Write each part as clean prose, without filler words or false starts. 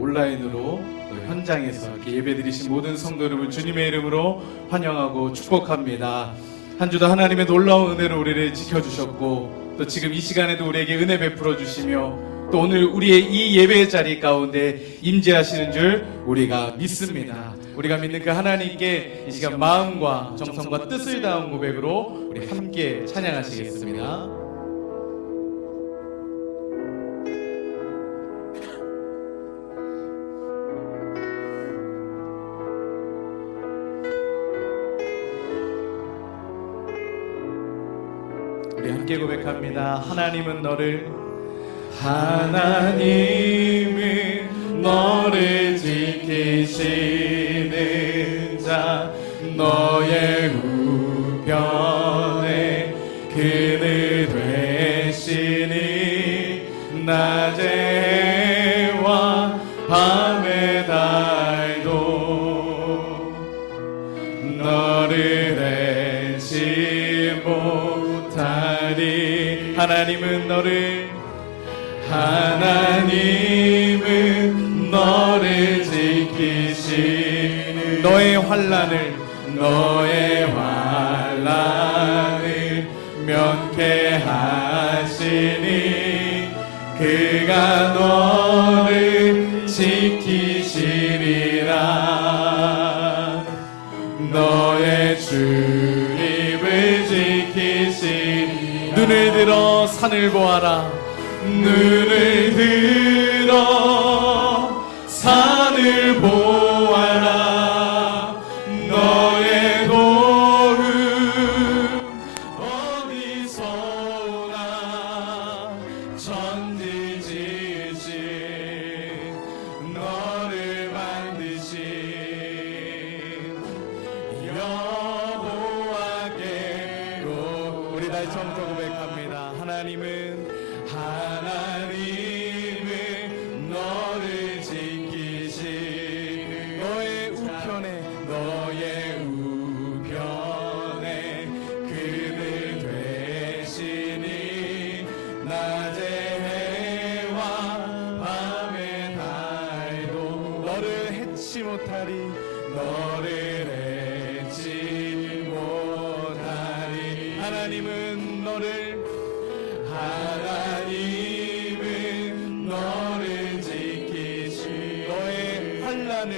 온라인으로 또 현장에서 이렇게 예배드리신 모든 성도 여러분 주님의 이름으로 환영하고 축복합니다. 한 주도 하나님의 놀라운 은혜로 우리를 지켜주셨고 또 지금 이 시간에도 우리에게 은혜 베풀어 주시며 또 오늘 우리의 이 예배의 자리 가운데 임재하시는 줄 우리가 믿습니다. 우리가 믿는 그 하나님께 이 시간 마음과 정성과 뜻을 다한 고백으로 우리 함께 찬양하시겠습니다. 우리 함께 고백합니다. 하나님은 너를 지키시는 자 너의 우편에 그늘 되시니 낮의 해와 밤의 달도 너를 알지 못하리. 하나님은 너를 지키시는 너의 환난을 면케하시니 그가 너를 지키시리라. 너의 출입을 지키시니 눈을 들어 산을 보아라. 눈을 들어 산을 보아라. 너의 도움 어디서나 천지 지으신 너를 만드신 여호와께로 우리 다시 처음부터 고백합니다. 하나님은 너를 지키시는 너의 우편에 그늘 되시니 낮의 해와 밤의 달도 너를 해치 못하리. 하나님은 너를 지키시 너의 환난을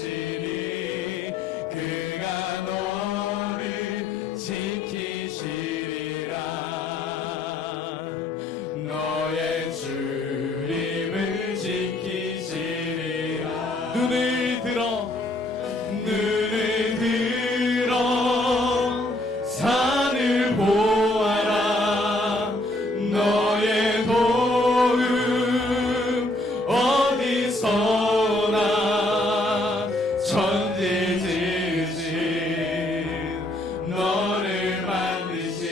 면케하시니 그가 너를 지키시리라. 너의 출입을 지키시리라. 눈을 들어 산을 보아라. 너의 도움 어디서나 천지 지으신 너를 만드신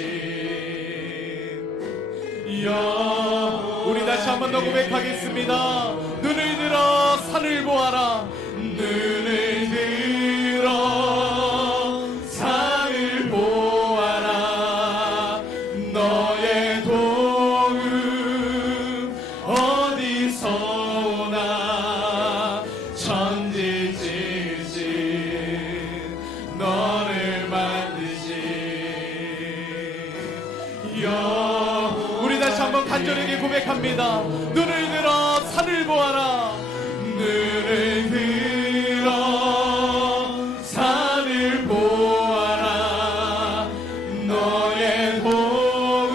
우리 다시 한 번 더 고백하겠습니다. 눈을 들어 산을 보아라. 눈을 들어 산을 보아라. 너의 도움 어디서나 천지 지으신 너를 만드신 우리 다시 한번 간절하게 고백합니다. 눈을 들어 산을 보아라. 눈을 들어 산을 보아라. 너의 도움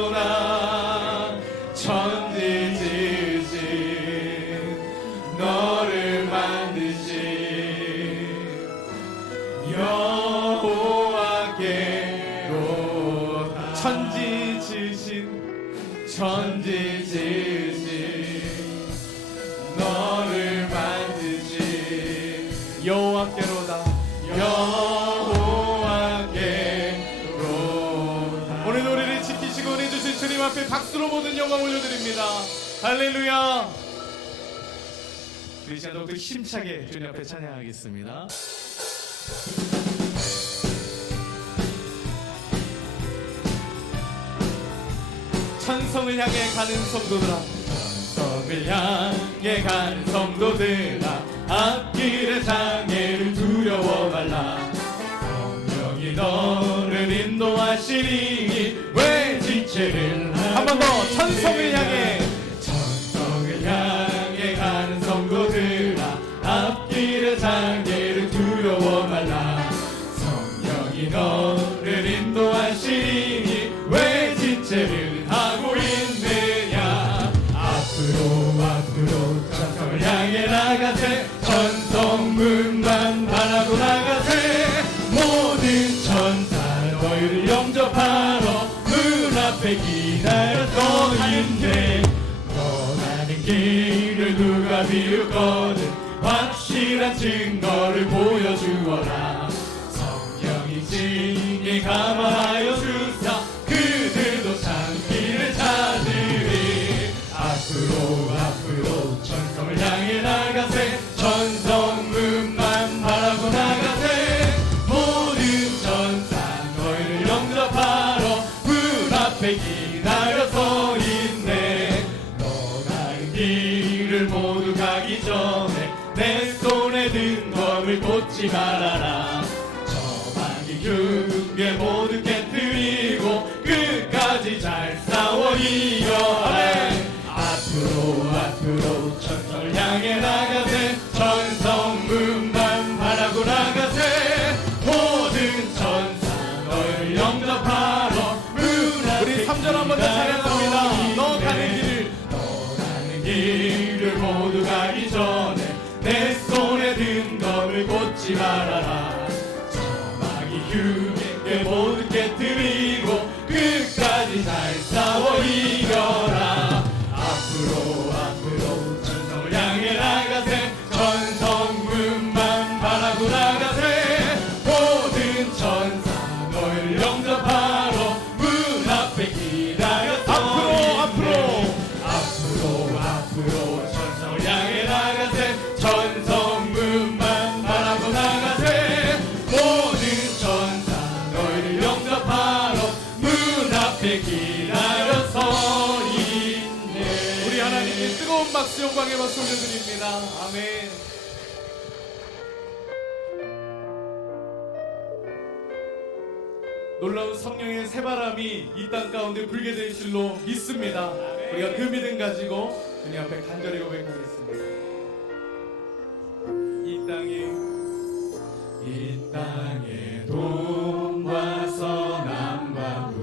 어디서나 천지 지으신 너를 만드신 여호와께로 천지 지으신 너를 만드신 여호와께로다. 오늘 우리를 지키시고 은혜 주신 주님 앞에 박수로 모든 영광 올려드립니다. 할렐루야. 우리 시간 더욱더 힘차게 주님 앞에 찬양하겠습니다. 천성을 향해 가는 성도들아, 천성을 향해 가는 성도들아, 앞길의 장애를 두려워 말라. 성령이 너를 인도하시니 왜 지체를 하고. 한 번 더. 천성을 향해, 천성을 향해 가는 성도들아, 앞길의 장애를 두려워 말라. 성령이 너를 인도하시니 왜 지체를 하고 있느냐. 앞으로 천성을 향해 나가세. 천성문만 바라고 나가세. 모든 천사 너희를 영접하러 문 앞에 기다려 서 있네. 떠나는 길을 누가 비웃거든 확실한 증거를 보여주어라. 성령이 징계 감화하여 주사 그들도 참기를 찾으리. 앞으로 천성을 향해 나가세. 천성문만 바라고 나가세. 모든 천사 너희를 영접하러 문 앞에 기다려 서 있네. 너가는 길을 모두 가기 전에 내 손에 든 검을 꽂지 말아라. 저방이 흉계 모두 깨뜨리고 끝까지 잘 싸워 이겨라. 앞으로 천성을 향해 나가세. 천성문만 바라고 나가세. 모든 천사 너희를 영접하러 문 앞에. 우리 3절 한번 더 찬양합니다. 너 가는 길을 모두 가기 전에 내 손에 든 검을 꽂지 말아라. 저막이 흉계 모두 깨뜨리고 끝까지 잘 싸워 이겨라. 앞으로 천성을 향해 나가세. 천성문만 바라고 나가세. 모든 천사 너희를 영접하러 문 앞에 기다렸어. 앞으로 천성을 향해 나가세. 천성문만 바라고 나가세. 모든 천사 너희를 영접하러 문 앞에 기다려서 있네. 우리 하나님께 뜨거운 박수, 영광의 박수 올려드립니다. 아멘. 놀라운 성령의 새바람이 이 땅 가운데 불게 될 줄로 믿습니다. 우리가 그 믿음 가지고 주님 앞에 간절히 고백하겠습니다. 이 땅에 돈과 선함과 부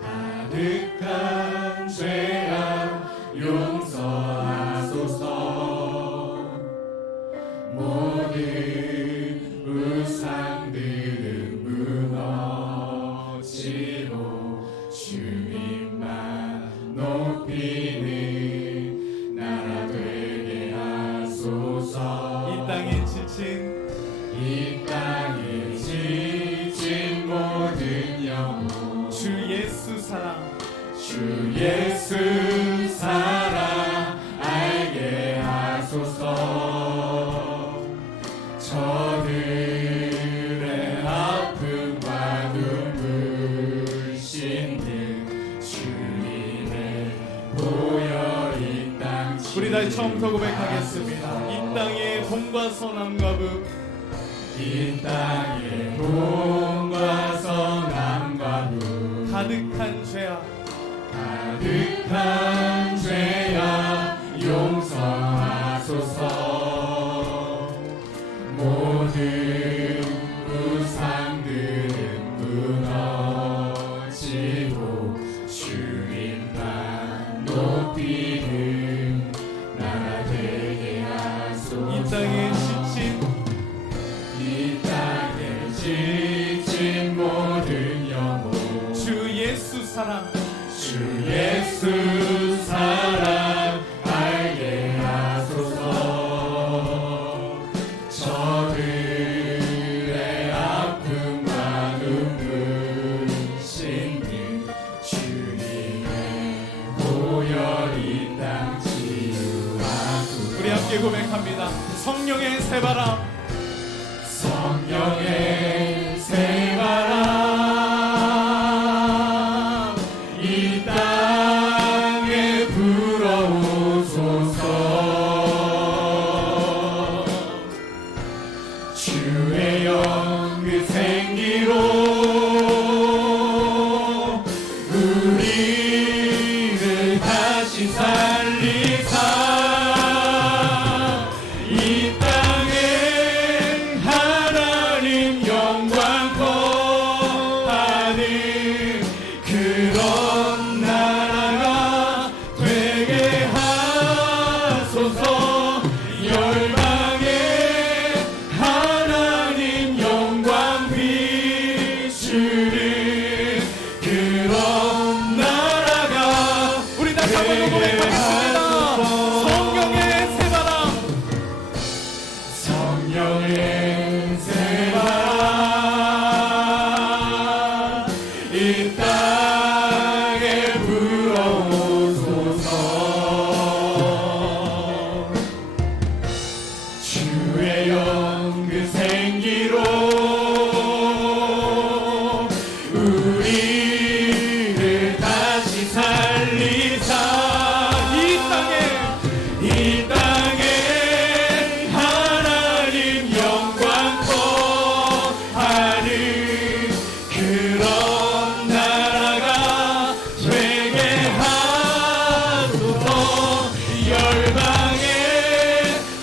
가득한 죄악 용서하소서. 모든 우상들은 무너지고 주님만 높이는 나라 되게 하소서. 이 땅에 지친 모든 영혼 주 예수 사랑 알게 하소서. 저들의 아픔과 눈물 씻는 주님의 보혈 이 땅. 우리 다시 처음부터 고백하겠습니다. 이 땅에 돈과 선함과 부, 이 땅에 돈과 선함과 부 가득한 죄악 용서하소서. 모든 우상들은 무너지고 주님만 높이는 나라 되게 하소서. 이 땅에 지친 모든 영혼 주 예수 사랑 알게 하소서. 저들의 아픔과 눈물 씻는 주님의 보혈 이 땅 치유하소서. 우리 함께 고백합니다. 성령의 새바람, 성령의 새바람 주의 영 그 생기로 우리를 다시 살리사 이 땅에 하나님 영광 거하는 그런 나라가 되게 하소서. 열방에 하나님 영광 비추는 그런 나라가 우리 다시 한번 고백하겠습니다. 성령의 새바람, 성령의 새바람 이 땅에 불어오소서. 주의 영 그 생기로 우리를 다시 살리사 이 땅에 하나님 영광 거하는 그런 나라가 되게 하소서. 열방에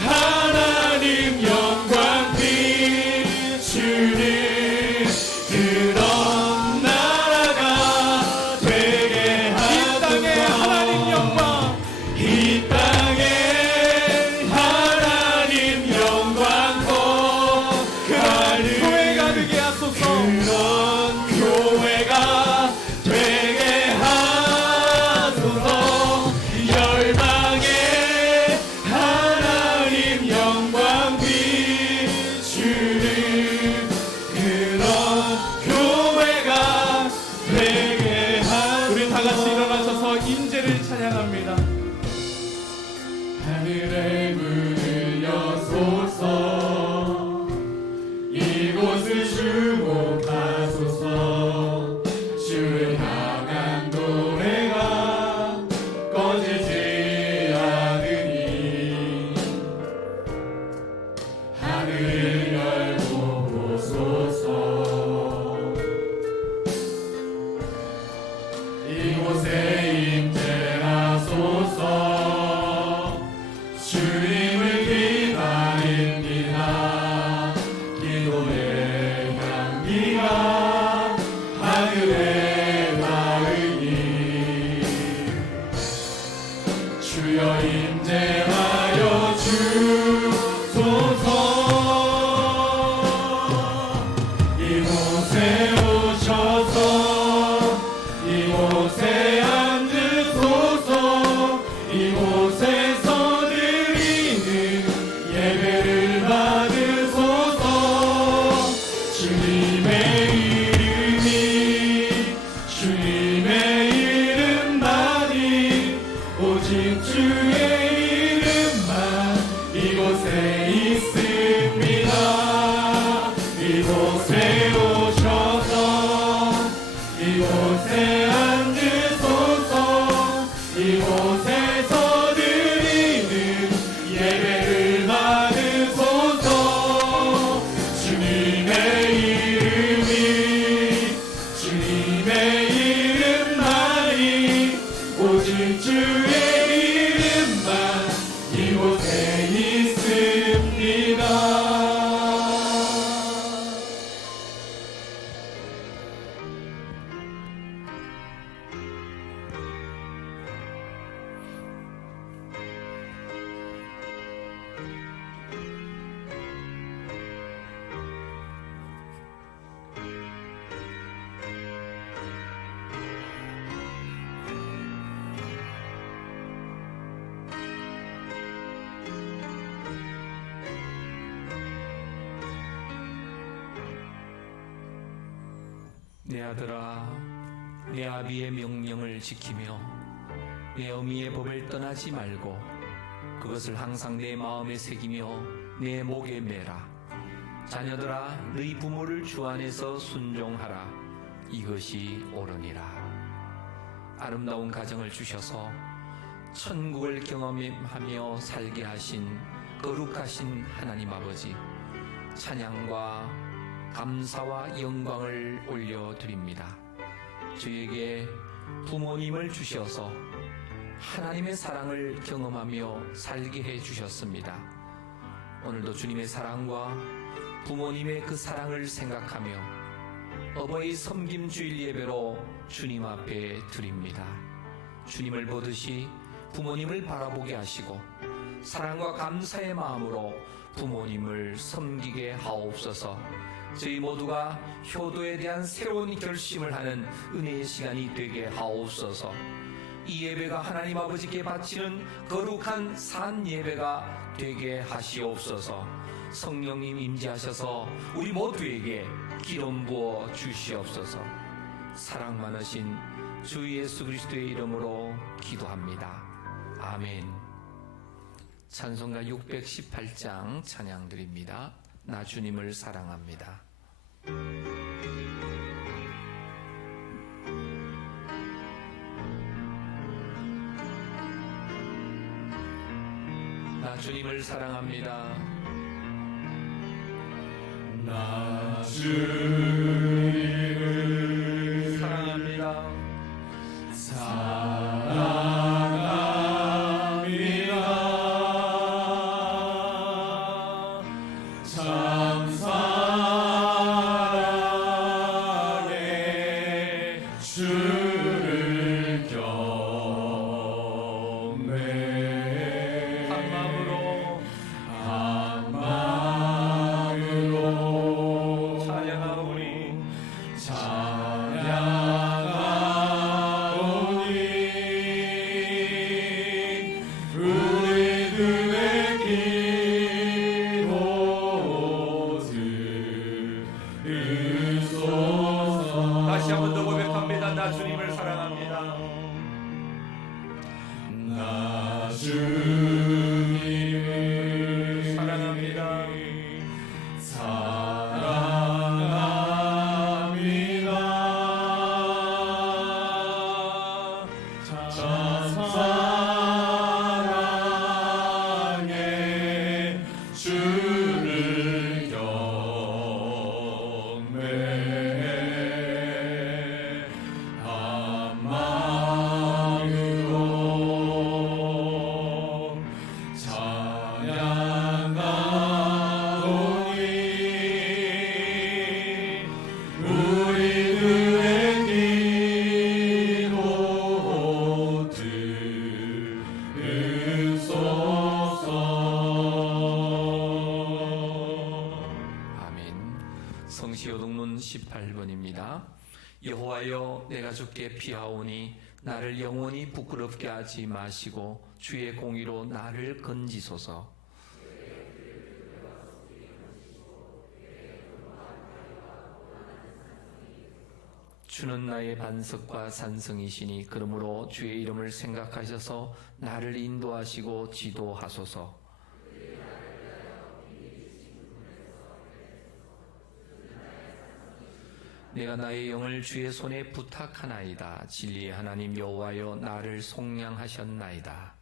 하나님 영광 비추는 그런 나라가 되게 하소서. 이 땅에 하나님 영광 거하는 교회가 되게 하소서. 그런 교회가 되게 하소서. 열방에 하나님 영광 비추는 그런 교회가 되게 하소서. 우리 다 같이 일어나셔서 임재를 찬양합니다. 하늘의 문을 여소서. 이곳을 주목하소서. 주를 향한 노래가 꺼지지 않으니 하늘을 열고 보소서. 이곳에 임재하소서. 주님을 기다립니다. 기도의 향기가 하늘에 닿으니 주여 임재하여 주소서. 이곳에 오셔서 이곳에 앉으소서. 이곳에서 드리는 예배를 받으소서. 주님의 이름만이 오직 주의 이름만 이곳에 있습니다. 이곳에 오셔서 이곳에 앉으소서. 이곳에서 드리는 예배를 받으소서. 주님의 이름만이 오직 주의 이름만 이곳에 있습니다. 내 아들아, 내 아비의 명령을 지키며 내 어미의 법을 떠나지 말고 그것을 항상 내 마음에 새기며 내 목에 매라. 자녀들아, 너희 부모를 주 안에서 순종하라. 이것이 옳으니라. 아름다운 가정을 주셔서 천국을 경험하며 살게 하신 거룩하신 하나님 아버지, 찬양과 감사와 영광을 올려드립니다. 저에게 부모님을 주셔서 하나님의 사랑을 경험하며 살게 해주셨습니다. 오늘도 주님의 사랑과 부모님의 그 사랑을 생각하며 어버이 섬김 주일 예배로 주님 앞에 드립니다. 주님을 보듯이 부모님을 바라보게 하시고 사랑과 감사의 마음으로 부모님을 섬기게 하옵소서. 저희 모두가 효도에 대한 새로운 결심을 하는 은혜의 시간이 되게 하옵소서. 이 예배가 하나님 아버지께 바치는 거룩한 산 예배가 되게 하시옵소서. 성령님 임재하셔서 우리 모두에게 기름 부어 주시옵소서. 사랑 많으신 주 예수 그리스도의 이름으로 기도합니다. 아멘. 찬송가 618장 찬양 드립니다. 나 주님을 사랑합니다. 나 주님을 사랑합니다. 나 주님을 사랑합니다. 사랑합니다. 참 사랑해 주를 경배 한 마음으로 한 마음으로 찬양하오니 찬양하오니 우리들의 기도 들으소서. 다시 한 번 더 고백합니다. 나 주님을 사랑합니다. 나 주님을 사랑합니다. 사랑합니다. 참 사랑해 주를 경배해 한 마음으로 찬양하오니 우리들의 기도 들으소서. 아멘. 성시호독문 18번입니다. 여호와여 내가 주께 피하오니 나를 영원히 부끄럽게 하지 마시고 주의 공의로 나를 건지소서. 주는 나의 반석과 산성이시니 그러므로 주의 이름을 생각하셔서 나를 인도하시고 지도하소서. 내가 나의 영을 주의 손에 부탁하나이다. 진리의 하나님 여호와여 나를 속량하셨나이다.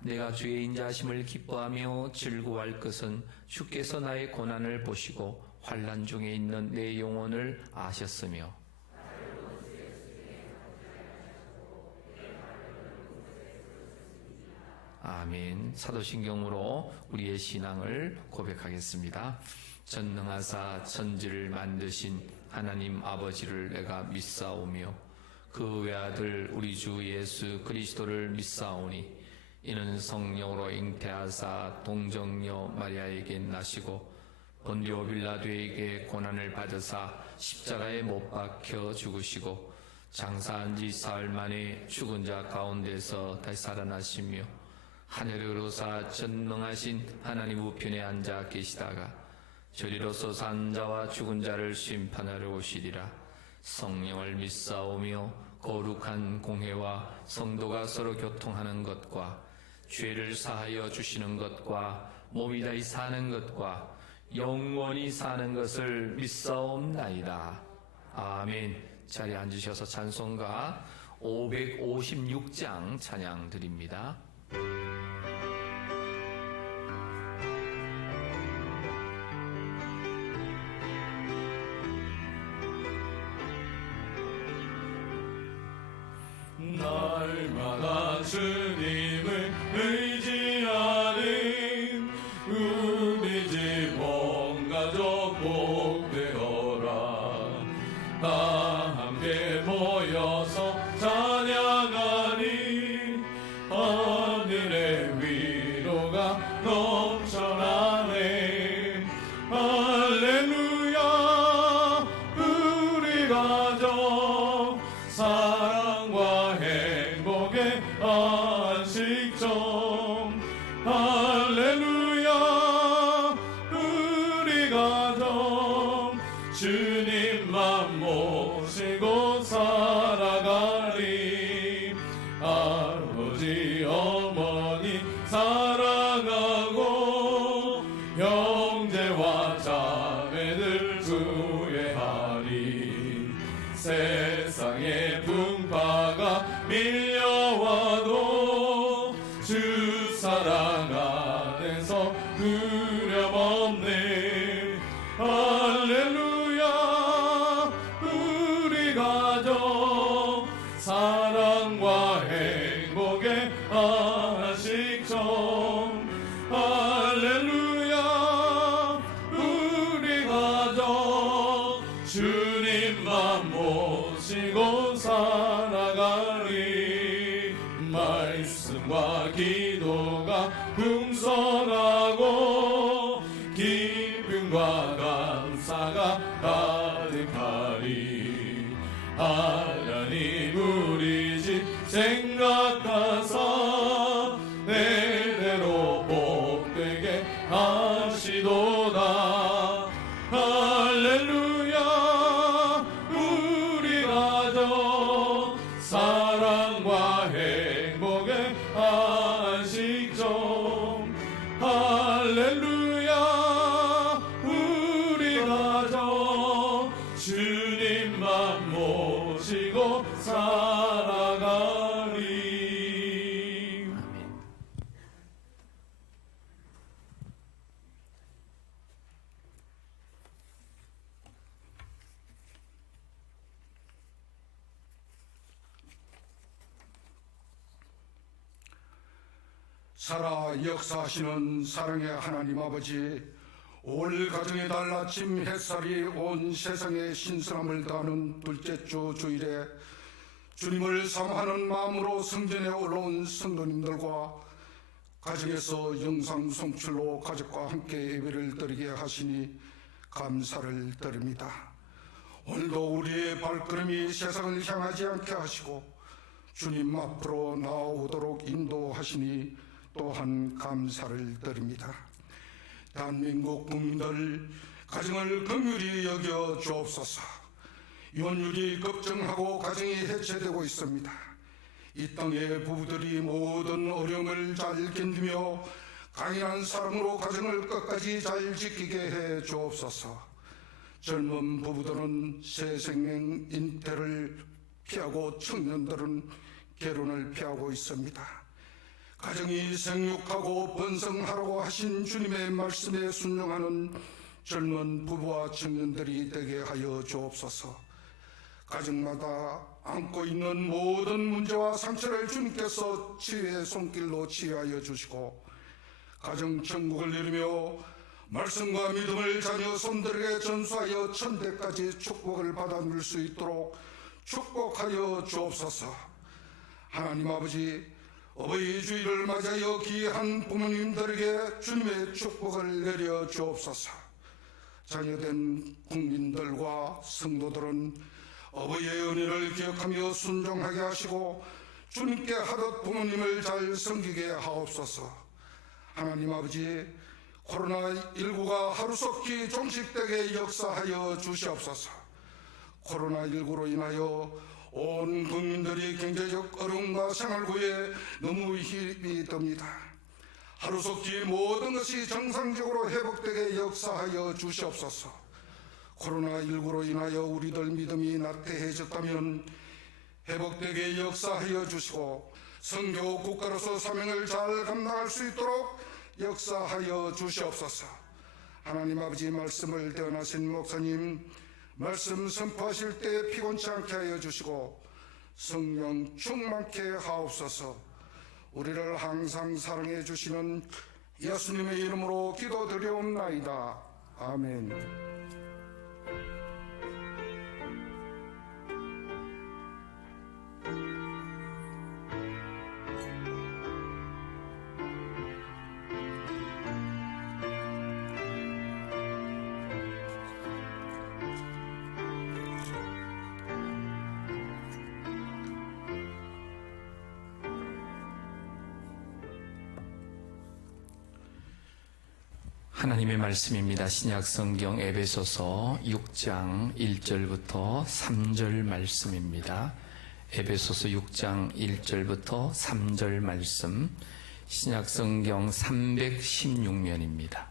내가 주의 인자하심을 기뻐하며 즐거워할 것은 주께서 나의 고난을 보시고 환난 중에 있는 내 영혼을 아셨으며 아멘. 사도신경으로 우리의 신앙을 고백하겠습니다. 전능하사 천지를 만드신 하나님 아버지를 내가 믿사오며 그 외아들 우리 주 예수 그리스도를 믿사오니 이는 성령으로 잉태하사 동정녀 마리아에게 나시고 본디오 빌라도에게 고난을 받으사 십자가에 못 박혀 죽으시고 장사한 지 사흘 만에 죽은 자 가운데서 다시 살아나시며 하늘에 오르사 전능하신 하나님 우편에 앉아 계시다가 저리로서 산 자와 죽은 자를 심판하러 오시리라. 성령을 믿사오며 거룩한 공회와 성도가 서로 교통하는 것과 죄를 사하여 주시는 것과 몸이 다시 사는 것과 영원히 사는 것을 믿사옵나이다. 아멘. 자리에 앉으셔서 찬송가 556장 찬양 드립니다. 주 사랑 안에서 두려움없네. 할렐루야. 우리 가족 사랑과 행복의 안식처. 할렐루야. 우리 가족 주님만 모시고 살아가리. 말씀과 기도가 풍성하고 기쁨과 감사가 가득하리. 하나님 우리 집 생각하사 내대로 복되게 하시도다. 할렐루야. 우리 가족 사랑과 행복의 안식처. 할렐루야. 우리 가족 주님만 모시고 살아가리. 아멘. 살아 역사하시는 사랑의 하나님 아버지, 올 가정의 달 아침 햇살이 온 세상에 신선함을 더하는 둘째 주 주일에 주님을 사모하는 마음으로 성전에 올라온 성도님들과 가정에서 영상 송출로 가족과 함께 예배를 드리게 하시니 감사를 드립니다. 오늘도 우리의 발걸음이 세상을 향하지 않게 하시고 주님 앞으로 나아오도록 인도하시니 또한 감사를 드립니다. 대한민국 국민들 가정을 긍휼히 여겨 주옵소서. 이혼율이 급증하고 가정이 해체되고 있습니다. 이 땅의 부부들이 모든 어려움을 잘 견디며 강인한 사랑으로 가정을 끝까지 잘 지키게 해 주옵소서. 젊은 부부들은 새 생명 잉태를 피하고 청년들은 결혼을 피하고 있습니다. 가정이 생육하고 번성하라고 하신 주님의 말씀에 순종하는 젊은 부부와 청년들이 되게 하여 주옵소서. 가정마다 안고 있는 모든 문제와 상처를 주님께서 치유의 손길로 치유하여 주시고 가정 천국을 이루며 말씀과 믿음을 자녀 손들에게 전수하여 천대까지 축복을 받아 누릴 수 있도록 축복하여 주옵소서. 하나님 아버지, 어버이 주일을 맞이하여 귀한 부모님들에게 주님의 축복을 내려 주옵소서. 자녀된 국민들과 성도들은 어버이의 은혜를 기억하며 순종하게 하시고 주님께 하듯 부모님을 잘 섬기게 하옵소서. 하나님 아버지, 코로나19가 하루속히 종식되게 역사하여 주시옵소서. 코로나19로 인하여 온 국민들이 경제적 어려움과 생활고에 너무 힘이 듭니다. 하루속히 모든 것이 정상적으로 회복되게 역사하여 주시옵소서. 코로나19로 인하여 우리들 믿음이 나태해졌다면 회복되게 역사하여 주시고 선교 국가로서 사명을 잘 감당할 수 있도록 역사하여 주시옵소서. 하나님 아버지, 말씀을 대언하신 목사님 말씀 선포하실 때 피곤치 않게 하여 주시고 성령 충만케 하옵소서. 우리를 항상 사랑해 주시는 예수님의 이름으로 기도드려옵나이다. 아멘. 하나님의 말씀입니다. 신약성경 에베소서 6장 1절부터 3절 말씀입니다. 에베소서 6장 1절부터 3절 말씀, 신약성경 316면입니다.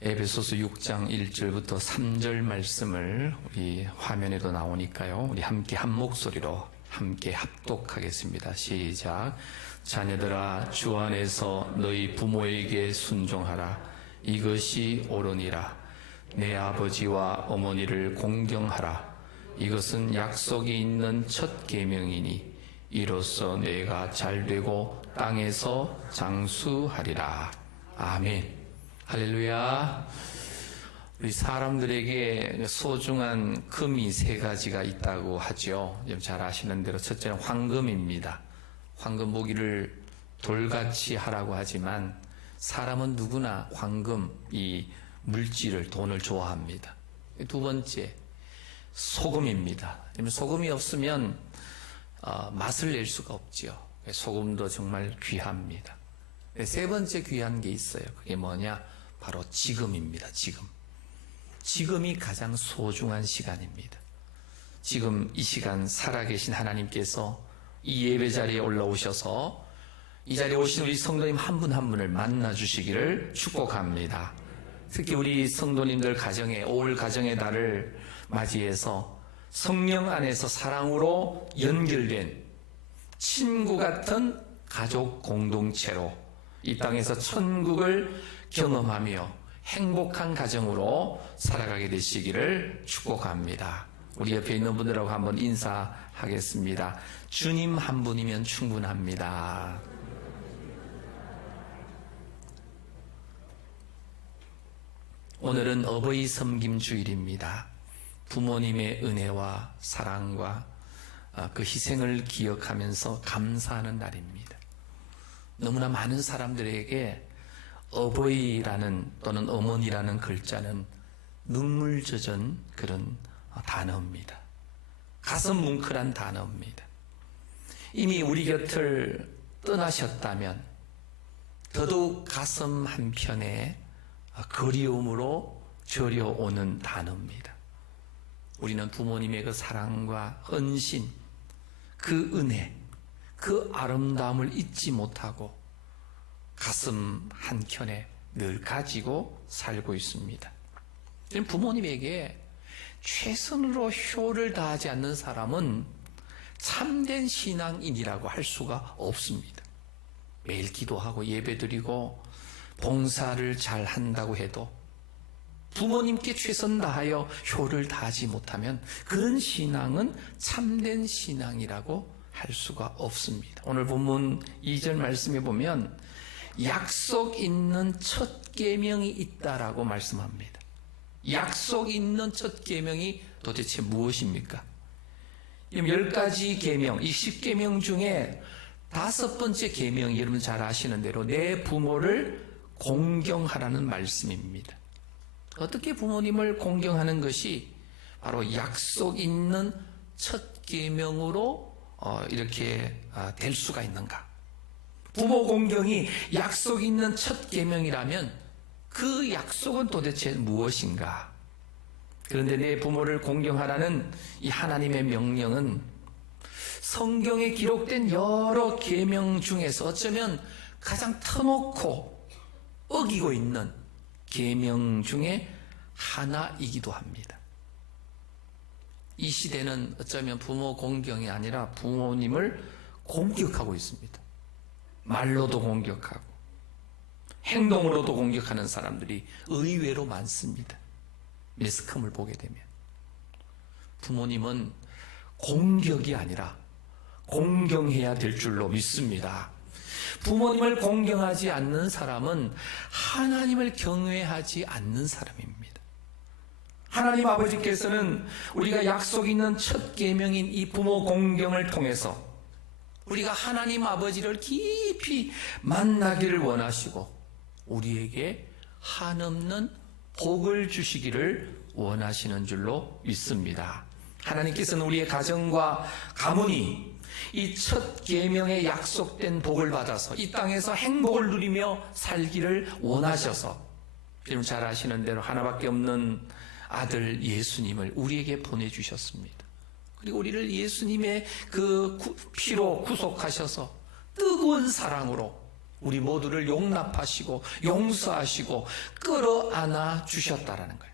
에베소서 6장 1절부터 3절 말씀을 우리 화면에도 나오니까요, 우리 함께 한 목소리로 함께 합독하겠습니다. 시작. 자녀들아, 주 안에서 너희 부모에게 순종하라. 이것이 옳으니라. 내 아버지와 어머니를 공경하라. 이것은 약속이 있는 첫 계명이니 이로써 내가 잘되고 땅에서 장수하리라. 아멘. 할렐루야. 우리 사람들에게 소중한 금이 세 가지가 있다고 하죠. 잘 아시는 대로 첫째는 황금입니다. 황금 무기를 돌같이 하라고 하지만 사람은 누구나 황금, 이 물질을, 돈을 좋아합니다. 두 번째, 소금입니다. 소금이 없으면 맛을 낼 수가 없지요. 소금도 정말 귀합니다. 세 번째 귀한 게 있어요. 그게 뭐냐? 바로 지금입니다. 지금이 가장 소중한 시간입니다. 지금 이 시간 살아계신 하나님께서 이 예배 자리에 올라오셔서 이 자리에 오신 우리 성도님 한 분 한 분을 만나 주시기를 축복합니다. 특히 우리 성도님들 가정에, 올 가정의 달을 맞이해서 성령 안에서 사랑으로 연결된 친구 같은 가족 공동체로 이 땅에서 천국을 경험하며 행복한 가정으로 살아가게 되시기를 축복합니다. 우리 옆에 있는 분들하고 한번 인사하겠습니다. 주님 한 분이면 충분합니다. 오늘은 어버이 섬김 주일입니다. 부모님의 은혜와 사랑과 그 희생을 기억하면서 감사하는 날입니다. 너무나 많은 사람들에게 어버이라는 또는 어머니라는 글자는 눈물 젖은 그런 단어입니다. 가슴 뭉클한 단어입니다. 이미 우리 곁을 떠나셨다면 더더욱 가슴 한편에 그리움으로 저려오는 단어입니다. 우리는 부모님의 그 사랑과 헌신, 그 은혜, 그 아름다움을 잊지 못하고 가슴 한켠에 늘 가지고 살고 있습니다. 부모님에게 최선으로 효를 다하지 않는 사람은 참된 신앙인이라고 할 수가 없습니다. 매일 기도하고 예배드리고 봉사를 잘 한다고 해도 부모님께 최선 다하여 효를 다하지 못하면 그런 신앙은 참된 신앙이라고 할 수가 없습니다. 오늘 본문 2절 말씀에 보면 약속 있는 첫 계명이 있다라고 말씀합니다. 약속 있는 첫 계명이 도대체 무엇입니까? 10가지 계명, 이 10계명 중에 5번째 계명이 여러분 잘 아시는 대로 내 부모를 공경하라는 말씀입니다. 어떻게 부모님을 공경하는 것이 바로 약속 있는 첫 계명으로 이렇게 될 수가 있는가? 부모 공경이 약속 있는 첫 계명이라면 그 약속은 도대체 무엇인가? 그런데 내 부모를 공경하라는 이 하나님의 명령은 성경에 기록된 여러 계명 중에서 어쩌면 가장 터놓고 어기고 있는 계명 중에 하나이기도 합니다. 이 시대는 어쩌면 부모 공경이 아니라 부모님을 공격하고 있습니다. 말로도 공격하고 행동으로도 공격하는 사람들이 의외로 많습니다. 매스컴을 보게 되면 부모님은 공격이 아니라 공경해야 될 줄로 믿습니다. 부모님을 공경하지 않는 사람은 하나님을 경외하지 않는 사람입니다. 하나님 아버지께서는 우리가 약속 있는 첫 계명인 이 부모 공경을 통해서 우리가 하나님 아버지를 깊이 만나기를 원하시고 우리에게 한없는 복을 주시기를 원하시는 줄로 믿습니다. 하나님께서는 우리의 가정과 가문이 이 첫 계명에 약속된 복을 받아서 이 땅에서 행복을 누리며 살기를 원하셔서 여러분 잘 아시는 대로 하나밖에 없는 아들 예수님을 우리에게 보내주셨습니다. 그리고 우리를 예수님의 그 피로 구속하셔서 뜨거운 사랑으로 우리 모두를 용납하시고 용서하시고 끌어안아 주셨다라는 거예요.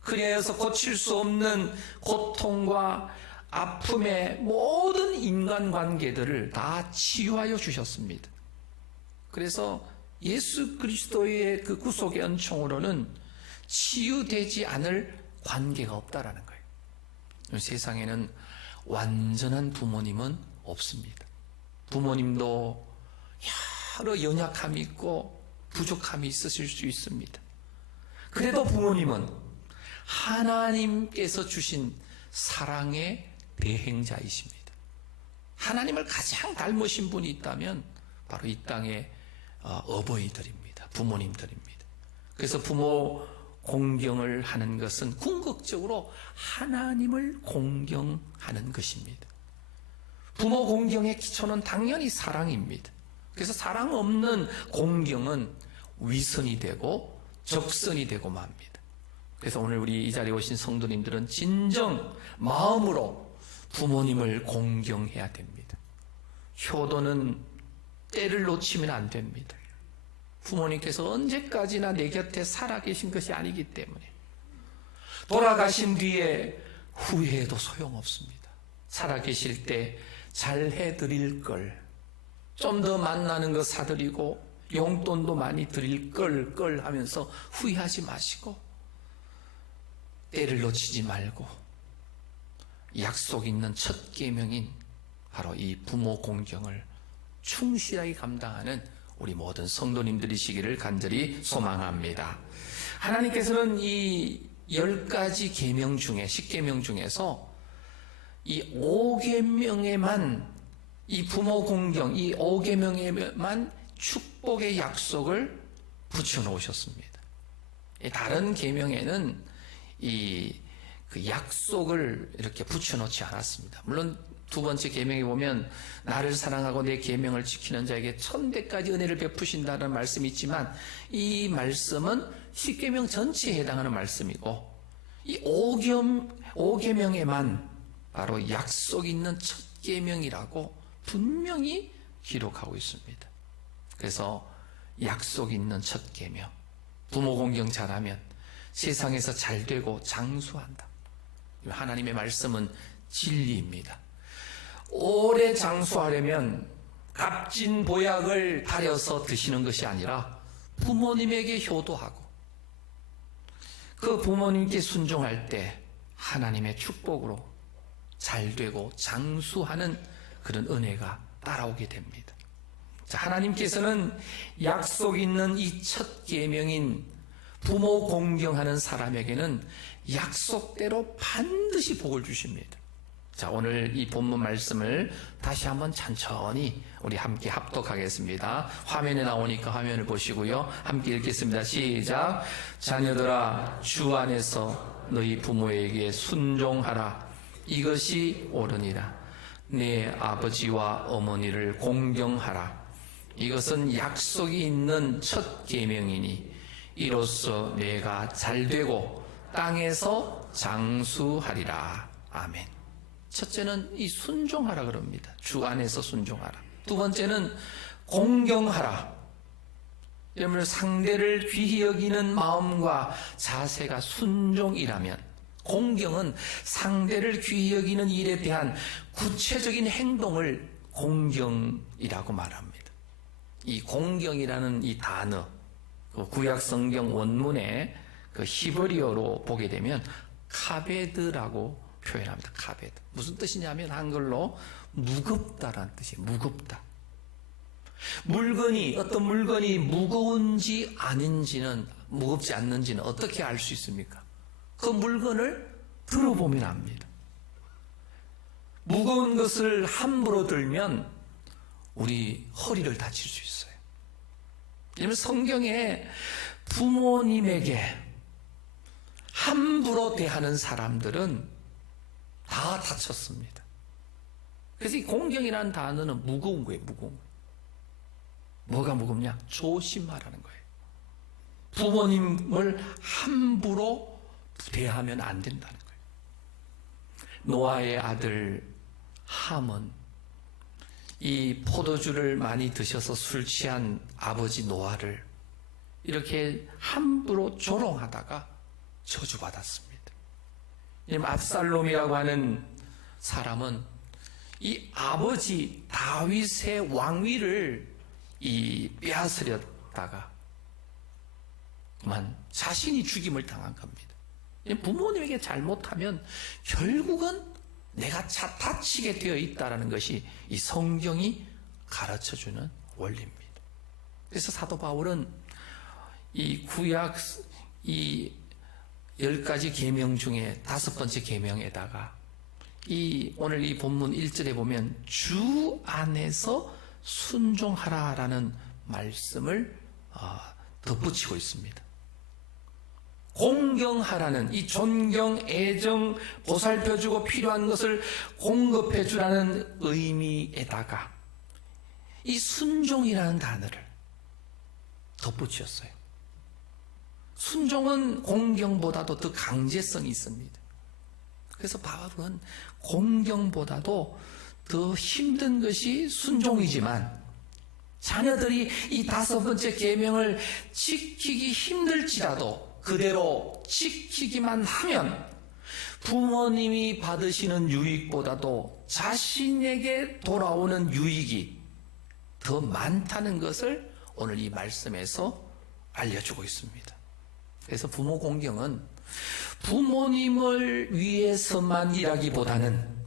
그래서 고칠 수 없는 고통과 아픔의 모든 인간관계들을 다 치유하여 주셨습니다. 그래서 예수 그리스도의 그 구속의 은총으로는 치유되지 않을 관계가 없다라는 거예요. 세상에는 완전한 부모님은 없습니다. 부모님도 여러 연약함이 있고 부족함이 있으실 수 있습니다. 그래도 부모님은 하나님께서 주신 사랑의 대행자이십니다. 하나님을 가장 닮으신 분이 있다면 바로 이 땅의 어버이들입니다. 부모님들입니다. 그래서 부모 공경을 하는 것은 궁극적으로 하나님을 공경하는 것입니다. 부모 공경의 기초는 당연히 사랑입니다. 그래서 사랑 없는 공경은 위선이 되고 적선이 되고 맙니다. 그래서 오늘 우리 이 자리에 오신 성도님들은 진정 마음으로 부모님을 공경해야 됩니다. 효도는 때를 놓치면 안 됩니다. 부모님께서 언제까지나 내 곁에 살아계신 것이 아니기 때문에 돌아가신 뒤에 후회해도 소용없습니다. 살아계실 때 잘해드릴 걸, 좀 더 만나는 거 사드리고 용돈도 많이 드릴 걸 하면서 후회하지 마시고 때를 놓치지 말고 약속 있는 첫 계명인 바로 이 부모 공경을 충실하게 감당하는 우리 모든 성도님들이시기를 간절히 소망합니다. 하나님께서는 이 10가지 계명 중에 10계명 중에서 이 5계명에만 이 부모 공경 이 5계명에만 축복의 약속을 붙여 놓으셨습니다. 다른 계명에는 그 약속을 이렇게 붙여 놓지 않았습니다. 물론 두 번째 계명에 보면 나를 사랑하고 내 계명을 지키는 자에게 1000배까지 은혜를 베푸신다는 말씀이 있지만 이 말씀은 10계명 전체에 해당하는 말씀이고 이 5계명에만 바로 약속 있는 첫 계명이라고 분명히 기록하고 있습니다. 그래서 약속 있는 첫 계명, 부모 공경 잘하면 세상에서 잘 되고 장수한다. 하나님의 말씀은 진리입니다. 오래 장수하려면 값진 보약을 다려서 드시는 것이 아니라 부모님에게 효도하고 그 부모님께 순종할 때 하나님의 축복으로 잘 되고 장수하는 그런 은혜가 따라오게 됩니다. 자, 하나님께서는 약속 있는 이 첫 계명인 부모 공경하는 사람에게는 약속대로 반드시 복을 주십니다. 자, 오늘 이 본문 말씀을 다시 한번 천천히 우리 함께 합독하겠습니다. 화면에 나오니까 화면을 보시고요. 함께 읽겠습니다. 시작. 자녀들아, 주 안에서 너희 부모에게 순종하라. 이것이 옳으니라. 내 아버지와 어머니를 공경하라. 이것은 약속이 있는 첫 계명이니 이로써 내가 잘되고 땅에서 장수하리라. 아멘. 첫째는 이 순종하라 그럽니다. 주 안에서 순종하라. 두 번째는 공경하라. 여러분, 상대를 귀히 여기는 마음과 자세가 순종이라면 공경은 상대를 귀히 여기는 일에 대한 구체적인 행동을 공경이라고 말합니다. 이 공경이라는 이 단어, 그 구약 성경 원문에 그 히브리어로 보게 되면 카베드라고 표현합니다. 카베드. 무슨 뜻이냐면 한글로 무겁다라는 뜻이에요. 무겁다. 어떤 물건이 무거운지 아닌지는, 무겁지 않는지는 어떻게 알 수 있습니까? 그 물건을 들어보면 압니다. 무거운 것을 함부로 들면 우리 허리를 다칠 수 있어요. 왜냐하면 성경에 부모님에게 함부로 대하는 사람들은 다 다쳤습니다. 그래서 이 공경이라는 단어는 무거운 거예요. 무거운 거예요. 뭐가 무겁냐? 조심하라는 거예요. 부모님을 함부로 대하면 안 된다는 거예요. 노아의 아들 함은 이 포도주를 많이 드셔서 술 취한 아버지 노아를 이렇게 함부로 조롱하다가 저주받았습니다. 압살롬이라고 하는 사람은 이 아버지 다윗의 왕위를 빼앗으려다가 만 자신이 죽임을 당한 겁니다. 부모님에게 잘못하면 결국은 내가 다치게 되어 있다는 것이 이 성경이 가르쳐주는 원리입니다. 그래서 사도 바울은 이 구약 이 10가지 계명 중에 5번째 계명에다가 오늘 이 본문 1절에 보면 주 안에서 순종하라라는 말씀을 덧붙이고 있습니다. 공경하라는 이 존경, 애정, 보살펴주고 필요한 것을 공급해주라는 의미에다가 이 순종이라는 단어를 덧붙였어요. 순종은 공경보다도 더 강제성이 있습니다. 그래서 바울은 공경보다도 더 힘든 것이 순종이지만 자녀들이 이 5번째 계명을 지키기 힘들지라도 그대로 지키기만 하면 부모님이 받으시는 유익보다도 자신에게 돌아오는 유익이 더 많다는 것을 오늘 이 말씀에서 알려주고 있습니다. 그래서 부모 공경은 부모님을 위해서만이라기보다는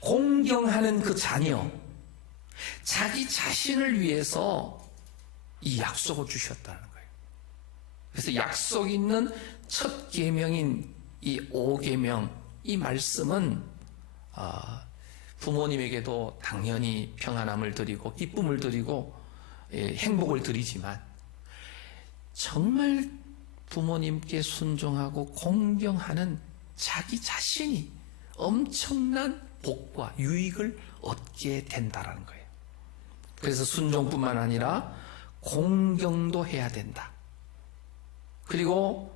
공경하는 그 자녀, 자기 자신을 위해서 이 약속을 주셨다는 거예요. 그래서 약속 있는 첫 계명인 이 5계명, 이 말씀은 부모님에게도 당연히 평안함을 드리고 기쁨을 드리고 행복을 드리지만 정말 부모님께 순종하고 공경하는 자기 자신이 엄청난 복과 유익을 얻게 된다는 거예요. 그래서 순종뿐만 아니라 공경도 해야 된다. 그리고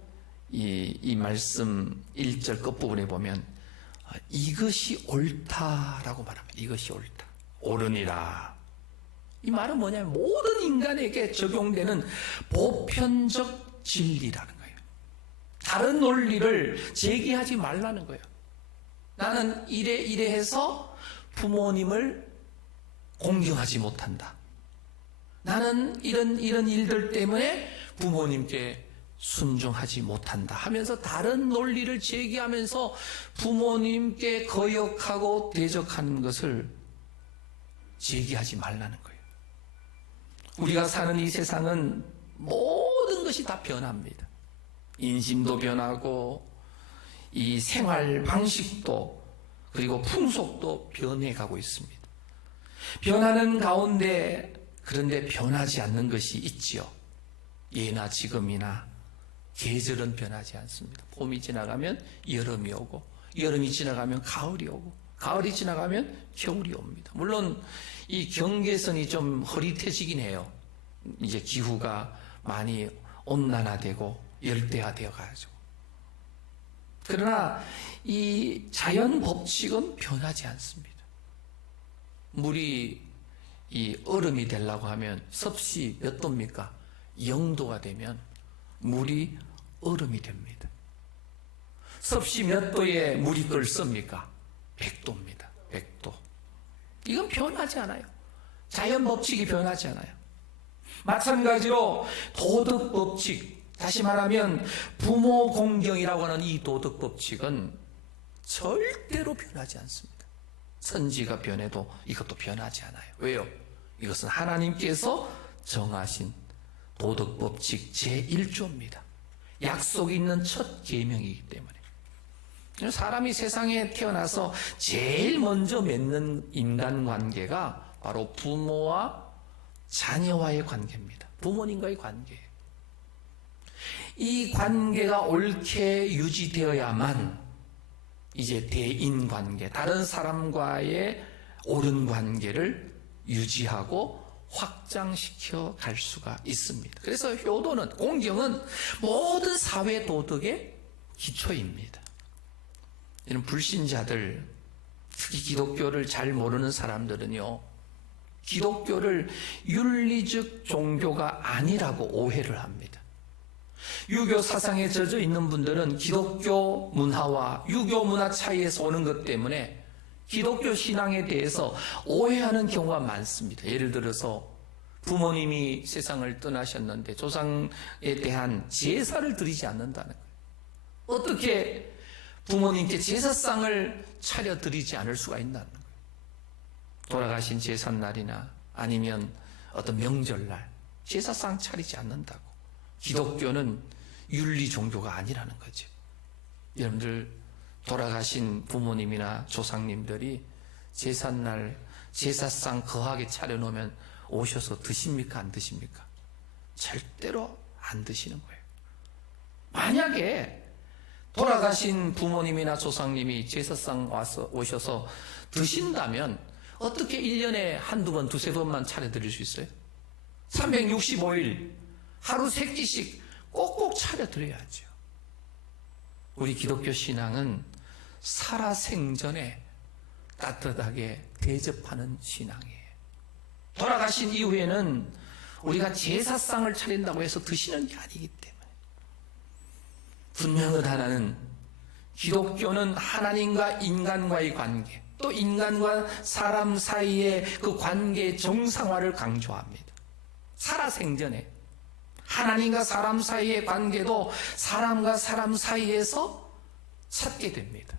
이 말씀 1절 끝부분에 보면 이것이 옳다라고 말합니다. 이것이 옳다. 옳으니라. 이 말은 뭐냐면 모든 인간에게 적용되는 보편적 진리라는 거예요. 다른 논리를 제기하지 말라는 거예요. 나는 이래 해서 부모님을 공경하지 못한다. 나는 이런 일들 때문에 부모님께 순종하지 못한다 하면서 다른 논리를 제기하면서 부모님께 거역하고 대적하는 것을 제기하지 말라는 거예요. 우리가 사는 이 세상은 모든 것이 다 변합니다. 인심도 변하고 이 생활 방식도 그리고 풍속도 변해가고 있습니다. 변하는 가운데 그런데 변하지 않는 것이 있지요. 예나 지금이나 계절은 변하지 않습니다. 봄이 지나가면 여름이 오고 여름이 지나가면 가을이 오고 가을이 지나가면 겨울이 옵니다. 물론 이 경계선이 좀 흐릿해지긴 해요. 이제 기후가 많이 온난화되고 열대화되어 가지고. 그러나 이 자연 법칙은 변하지 않습니다. 물이 이 얼음이 되려고 하면 섭씨 몇 도입니까? 0도가 되면 물이 얼음이 됩니다. 섭씨 몇 도에 물이 끓습니까? 100도입니다. 100도. 이건 변하지 않아요. 자연 법칙이 변하지 않아요. 마찬가지로 도덕 법칙, 다시 말하면 부모 공경이라고 하는 이 도덕 법칙은 절대로 변하지 않습니다. 선지가 변해도 이것도 변하지 않아요. 왜요? 이것은 하나님께서 정하신 도덕 법칙 제1조입니다. 약속 있는 첫 계명이기 때문에. 사람이 세상에 태어나서 제일 먼저 맺는 인간관계가 바로 부모와 자녀와의 관계입니다. 부모님과의 관계예요. 이 관계가 옳게 유지되어야만 이제 대인관계, 다른 사람과의 옳은 관계를 유지하고 확장시켜 갈 수가 있습니다. 그래서 효도는, 공경은 모든 사회 도덕의 기초입니다. 이런 불신자들, 특히 기독교를 잘 모르는 사람들은요, 기독교를 윤리적 종교가 아니라고 오해를 합니다. 유교 사상에 젖어 있는 분들은 기독교 문화와 유교 문화 차이에서 오는 것 때문에 기독교 신앙에 대해서 오해하는 경우가 많습니다. 예를 들어서 부모님이 세상을 떠나셨는데 조상에 대한 제사를 드리지 않는다는 거예요. 어떻게 부모님께 제사상을 차려 드리지 않을 수가 있다는 거예요. 돌아가신 제삿날이나 아니면 어떤 명절날 제사상 차리지 않는다고. 기독교는 윤리 종교가 아니라는 거죠. 여러분들 돌아가신 부모님이나 조상님들이 제삿날 제사상 거하게 차려놓으면 오셔서 드십니까? 안 드십니까? 절대로 안 드시는 거예요. 만약에 돌아가신 부모님이나 조상님이 제사상 오셔서 드신다면 어떻게 1년에 한두 번, 두세 번만 차려드릴 수 있어요? 365일 하루 3끼씩 꼭꼭 차려드려야죠. 우리 기독교 신앙은 살아생전에 따뜻하게 대접하는 신앙이에요. 돌아가신 이후에는 우리가 제사상을 차린다고 해서 드시는 게 아니기 때문에. 분명한 하나는 기독교는 하나님과 인간과의 관계, 또 인간과 사람 사이의 그 관계의 정상화를 강조합니다. 살아생전에 하나님과 사람 사이의 관계도 사람과 사람 사이에서 찾게 됩니다.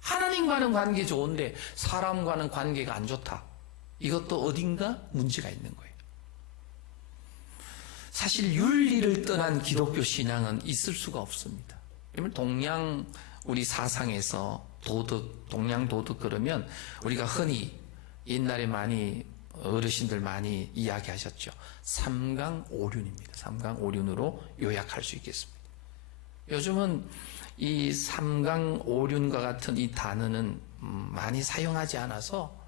하나님과는 관계 좋은데 사람과는 관계가 안 좋다. 이것도 어딘가 문제가 있는 거예요. 사실 윤리를 떠난 기독교 신앙은 있을 수가 없습니다. 그러면 동양 우리 사상에서 도덕, 동양 도덕 그러면 우리가 흔히 옛날에 많이 어르신들 많이 이야기하셨죠. 삼강오륜입니다. 삼강오륜으로 요약할 수 있겠습니다. 요즘은 이 삼강오륜과 같은 이 단어는 많이 사용하지 않아서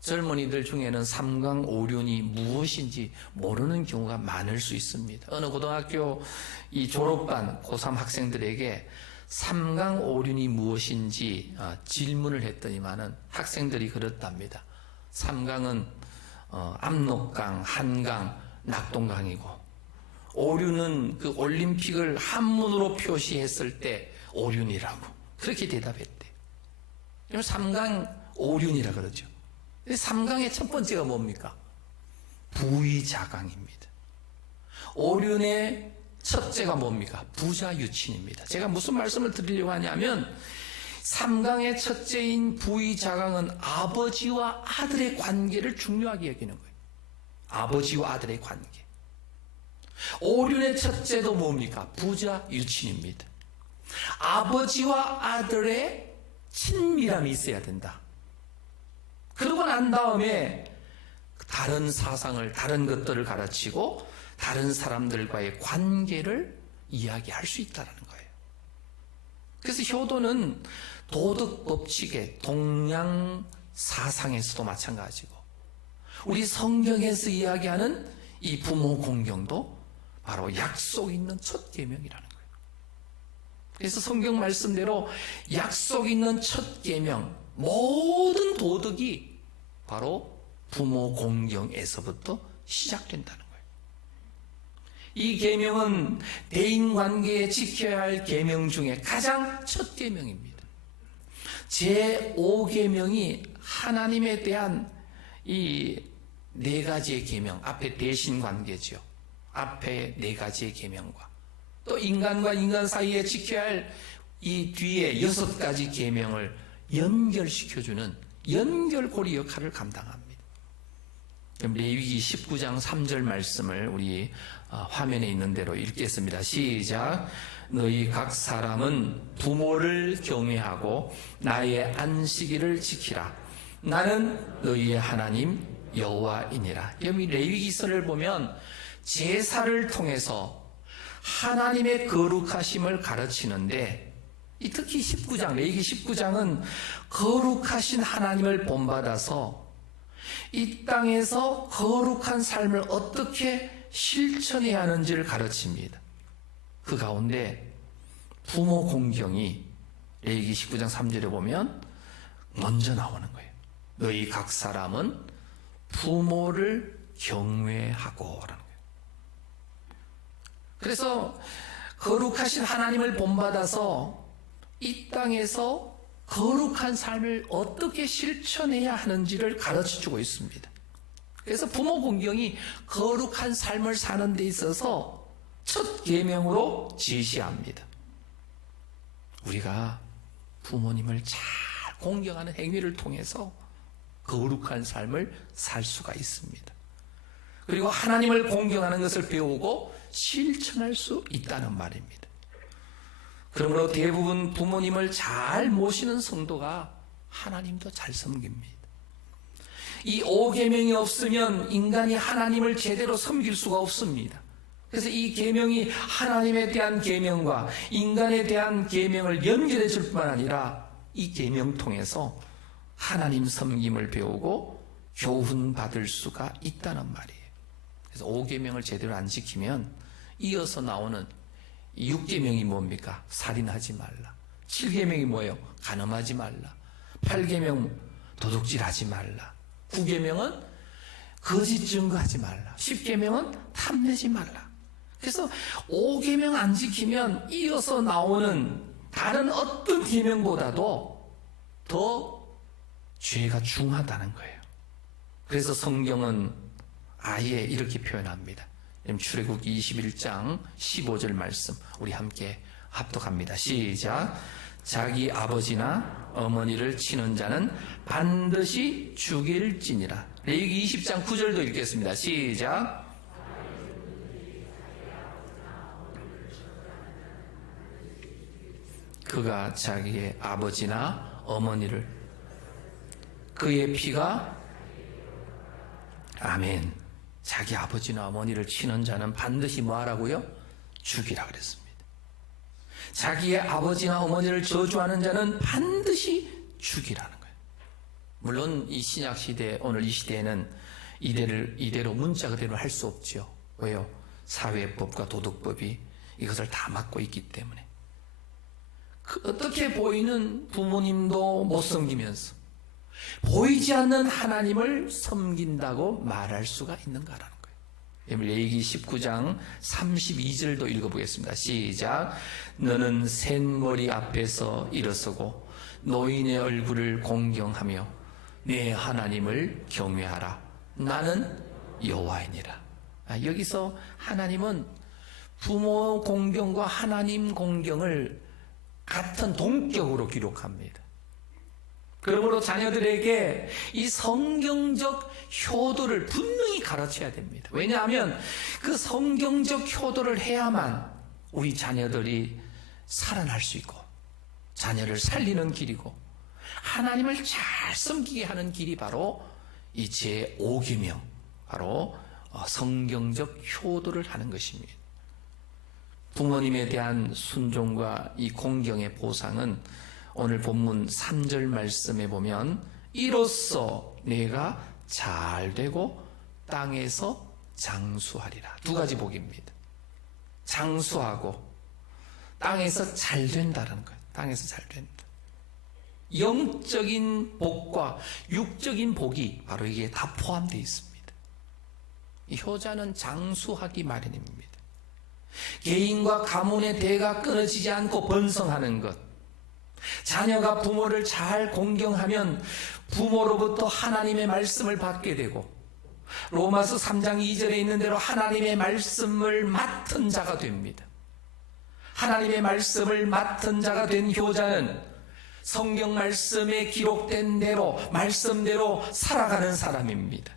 젊은이들 중에는 삼강오륜이 무엇인지 모르는 경우가 많을 수 있습니다. 어느 고등학교 이 졸업반 고3 학생들에게 삼강오륜이 무엇인지 질문을 했더니만은 학생들이 그렇답니다. 삼강은 압록강, 한강, 낙동강이고, 오륜은 그 올림픽을 한문으로 표시했을 때 오륜이라고 그렇게 대답했대. 그럼 삼강오륜이라 그러죠. 삼강의 첫 번째가 뭡니까? 부의자강입니다. 오륜의 첫째가 뭡니까? 부자유친입니다. 제가 무슨 말씀을 드리려고 하냐면 삼강의 첫째인 부의자강은 아버지와 아들의 관계를 중요하게 여기는 거예요. 아버지와 아들의 관계. 오륜의 첫째도 뭡니까? 부자유친입니다. 아버지와 아들의 친밀함이 있어야 된다. 그러고 난 다음에 다른 사상을, 다른 것들을 가르치고 다른 사람들과의 관계를 이야기할 수 있다는 거예요. 그래서 효도는 도덕 법칙의 동양 사상에서도 마찬가지고 우리 성경에서 이야기하는 이 부모 공경도 바로 약속 있는 첫 계명이라는 거예요. 그래서 성경 말씀대로 약속 있는 첫 계명, 모든 도덕이 바로 부모 공경에서부터 시작된다는 거예요. 이 계명은 대인관계에 지켜야 할 계명 중에 가장 첫 계명입니다. 제5계명이 하나님에 대한 이 4가지의 계명, 앞에 대신관계죠. 앞에 4가지의 계명과 또 인간과 인간 사이에 지켜야 할 이 뒤에 6가지 계명을 연결시켜주는 연결고리 역할을 감당합니다. 그럼 레위기 19장 3절 말씀을 우리 화면에 있는 대로 읽겠습니다. 시작. 너희 각 사람은 부모를 경외하고 나의 안식일을 지키라. 나는 너희의 하나님 여호와이니라. 여기 레위기서를 보면 제사를 통해서 하나님의 거룩하심을 가르치는데 특히 19장, 레위기 19장은 거룩하신 하나님을 본받아서 이 땅에서 거룩한 삶을 어떻게 실천해야 하는지를 가르칩니다. 그 가운데 부모 공경이 레위기 19장 3절에 보면 먼저 나오는 거예요. 너희 각 사람은 부모를 경외하고 라는 거예요. 그래서 거룩하신 하나님을 본받아서 이 땅에서 거룩한 삶을 어떻게 실천해야 하는지를 가르쳐 주고 있습니다. 그래서 부모 공경이 거룩한 삶을 사는 데 있어서 첫 계명으로 지시합니다. 우리가 부모님을 잘 공경하는 행위를 통해서 거룩한 삶을 살 수가 있습니다. 그리고 하나님을 공경하는 것을 배우고 실천할 수 있다는 말입니다. 그러므로 대부분 부모님을 잘 모시는 성도가 하나님도 잘 섬깁니다. 이 5계명이 없으면 인간이 하나님을 제대로 섬길 수가 없습니다. 그래서 이 계명이 하나님에 대한 계명과 인간에 대한 계명을 연결해 줄 뿐만 아니라 이 계명 통해서 하나님 섬김을 배우고 교훈 받을 수가 있다는 말이에요. 그래서 5계명을 제대로 안 지키면 이어서 나오는 6계명이 뭡니까? 살인하지 말라. 7계명이 뭐예요? 간음하지 말라. 8계명 도둑질하지 말라. 9계명은 거짓 증거하지 말라. 10계명은 탐내지 말라. 그래서 5계명 안 지키면 이어서 나오는 다른 어떤 계명보다도 더 죄가 중하다는 거예요. 그래서 성경은 아예 이렇게 표현합니다. 출애굽 21장 15절 말씀 우리 함께 합독합니다. 시작. 자기 아버지나 어머니를 치는 자는 반드시 죽일지니라. 레위기 20장 9절도 읽겠습니다. 시작. 그가 자기의 아버지나 어머니를 그의 피가 아멘. 자기 아버지나 어머니를 치는 자는 반드시 뭐 하라고요? 죽이라 그랬습니다. 자기의 아버지나 어머니를 저주하는 자는 반드시 죽이라는 거예요. 물론 이 신약 시대, 오늘 이 시대에는 이대로 문자 그대로 할 수 없죠. 왜요? 사회법과 도덕법이 이것을 다 막고 있기 때문에. 어떻게 보이는 부모님도 못 섬기면서 보이지 않는 하나님을 섬긴다고 말할 수가 있는가라는 거예요. 레위기 19장 32절도 읽어보겠습니다. 시작. 너는 샌머리 앞에서 일어서고 노인의 얼굴을 공경하며 내 하나님을 경외하라. 나는 여호와이니라. 여기서 하나님은 부모 공경과 하나님 공경을 같은 동격으로 기록합니다. 그러므로 자녀들에게 이 성경적 효도를 분명히 가르쳐야 됩니다. 왜냐하면 그 성경적 효도를 해야만 우리 자녀들이 살아날 수 있고 자녀를 살리는 길이고 하나님을 잘 섬기게 하는 길이 바로 이 제5계명, 바로 성경적 효도를 하는 것입니다. 부모님에 대한 순종과 이 공경의 보상은 오늘 본문 3절 말씀에 보면 이로써 내가 잘되고 땅에서 장수하리라. 두 가지 복입니다. 장수하고 땅에서 잘된다는 거예요. 땅에서 잘된다. 영적인 복과 육적인 복이 바로 이게 다 포함되어 있습니다. 이 효자는 장수하기 마련입니다. 개인과 가문의 대가 끊어지지 않고 번성하는 것. 자녀가 부모를 잘 공경하면 부모로부터 하나님의 말씀을 받게 되고 로마서 3장 2절에 있는 대로 하나님의 말씀을 맡은 자가 됩니다. 하나님의 말씀을 맡은 자가 된 효자는 성경 말씀에 기록된 대로 말씀대로 살아가는 사람입니다.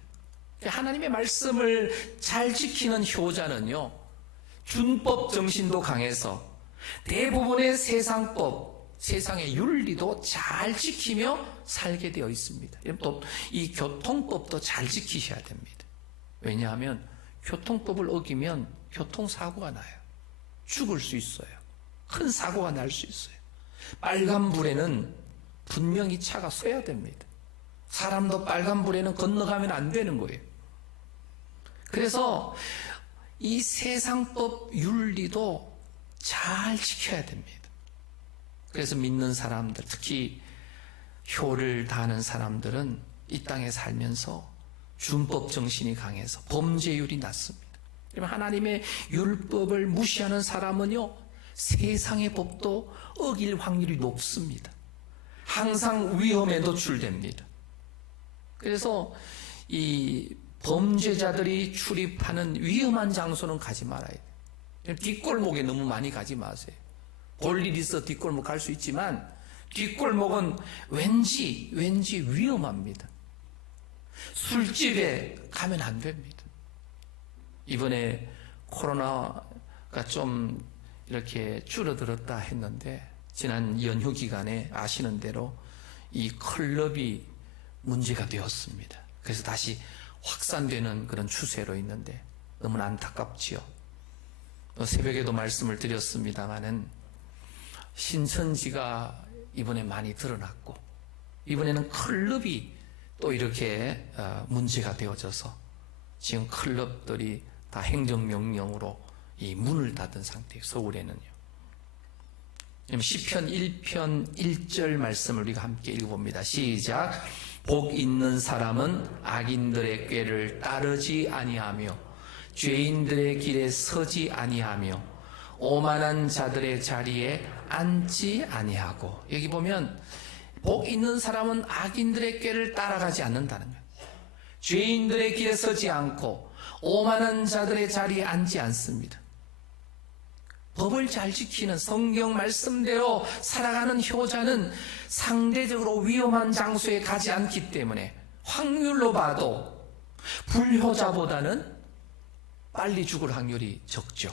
하나님의 말씀을 잘 지키는 효자는요, 준법 정신도 강해서 대부분의 세상법, 세상의 윤리도 잘 지키며 살게 되어 있습니다. 또 이 교통법도 잘 지키셔야 됩니다. 왜냐하면 교통법을 어기면 교통사고가 나요. 죽을 수 있어요. 큰 사고가 날 수 있어요. 빨간불에는 분명히 차가 서야 됩니다. 사람도 빨간불에는 건너가면 안 되는 거예요. 그래서 이 세상법 윤리도 잘 지켜야 됩니다. 그래서 믿는 사람들, 특히 효를 다하는 사람들은 이 땅에 살면서 준법 정신이 강해서 범죄율이 낮습니다. 하나님의 율법을 무시하는 사람은요, 세상의 법도 어길 확률이 높습니다. 항상 위험에 노출됩니다. 그래서 이 범죄자들이 출입하는 위험한 장소는 가지 말아야 돼요. 뒷골목에 너무 많이 가지 마세요. 볼 일 있어 뒷골목 갈 수 있지만 뒷골목은 왠지 위험합니다. 술집에 가면 안 됩니다. 이번에 코로나가 좀 이렇게 줄어들었다 했는데 지난 연휴 기간에 아시는 대로 이 클럽이 문제가 되었습니다. 그래서 다시 확산되는 그런 추세로 있는데 너무나 안타깝지요. 새벽에도 말씀을 드렸습니다마는 신천지가 이번에 많이 드러났고 이번에는 클럽이 또 이렇게 문제가 되어져서 지금 클럽들이 다 행정명령으로 이 문을 닫은 상태예요. 서울에는요. 시편 1편 1절 말씀을 우리가 함께 읽어봅니다. 시작. 복 있는 사람은 악인들의 꾀를 따르지 아니하며 죄인들의 길에 서지 아니하며 오만한 자들의 자리에 앉지 아니하고. 여기 보면 복 있는 사람은 악인들의 꾀를 따라가지 않는다는 거예요. 죄인들의 길에 서지 않고 오만한 자들의 자리에 앉지 않습니다. 법을 잘 지키는 성경 말씀대로 살아가는 효자는 상대적으로 위험한 장소에 가지 않기 때문에 확률로 봐도 불효자보다는 빨리 죽을 확률이 적죠.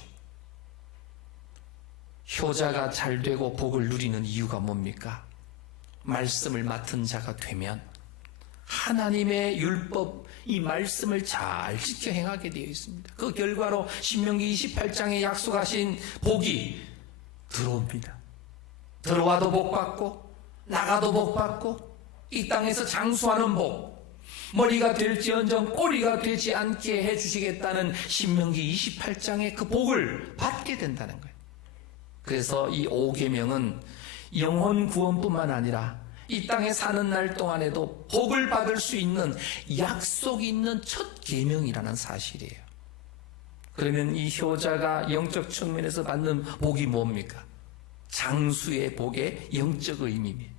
효자가 잘 되고 복을 누리는 이유가 뭡니까? 말씀을 맡은 자가 되면 하나님의 율법, 이 말씀을 잘 지켜 행하게 되어 있습니다. 그 결과로 신명기 28장에 약속하신 복이 들어옵니다. 들어와도 복 받고 나가도 복 받고 이 땅에서 장수하는 복, 머리가 될지언정 꼬리가 되지 않게 해주시겠다는 신명기 28장의 그 복을 받게 된다는 거예요. 그래서 이 5계명은 영혼 구원뿐만 아니라 이 땅에 사는 날 동안에도 복을 받을 수 있는 약속이 있는 첫 계명이라는 사실이에요. 그러면 이 효자가 영적 측면에서 받는 복이 뭡니까? 장수의 복의 영적 의미입니다.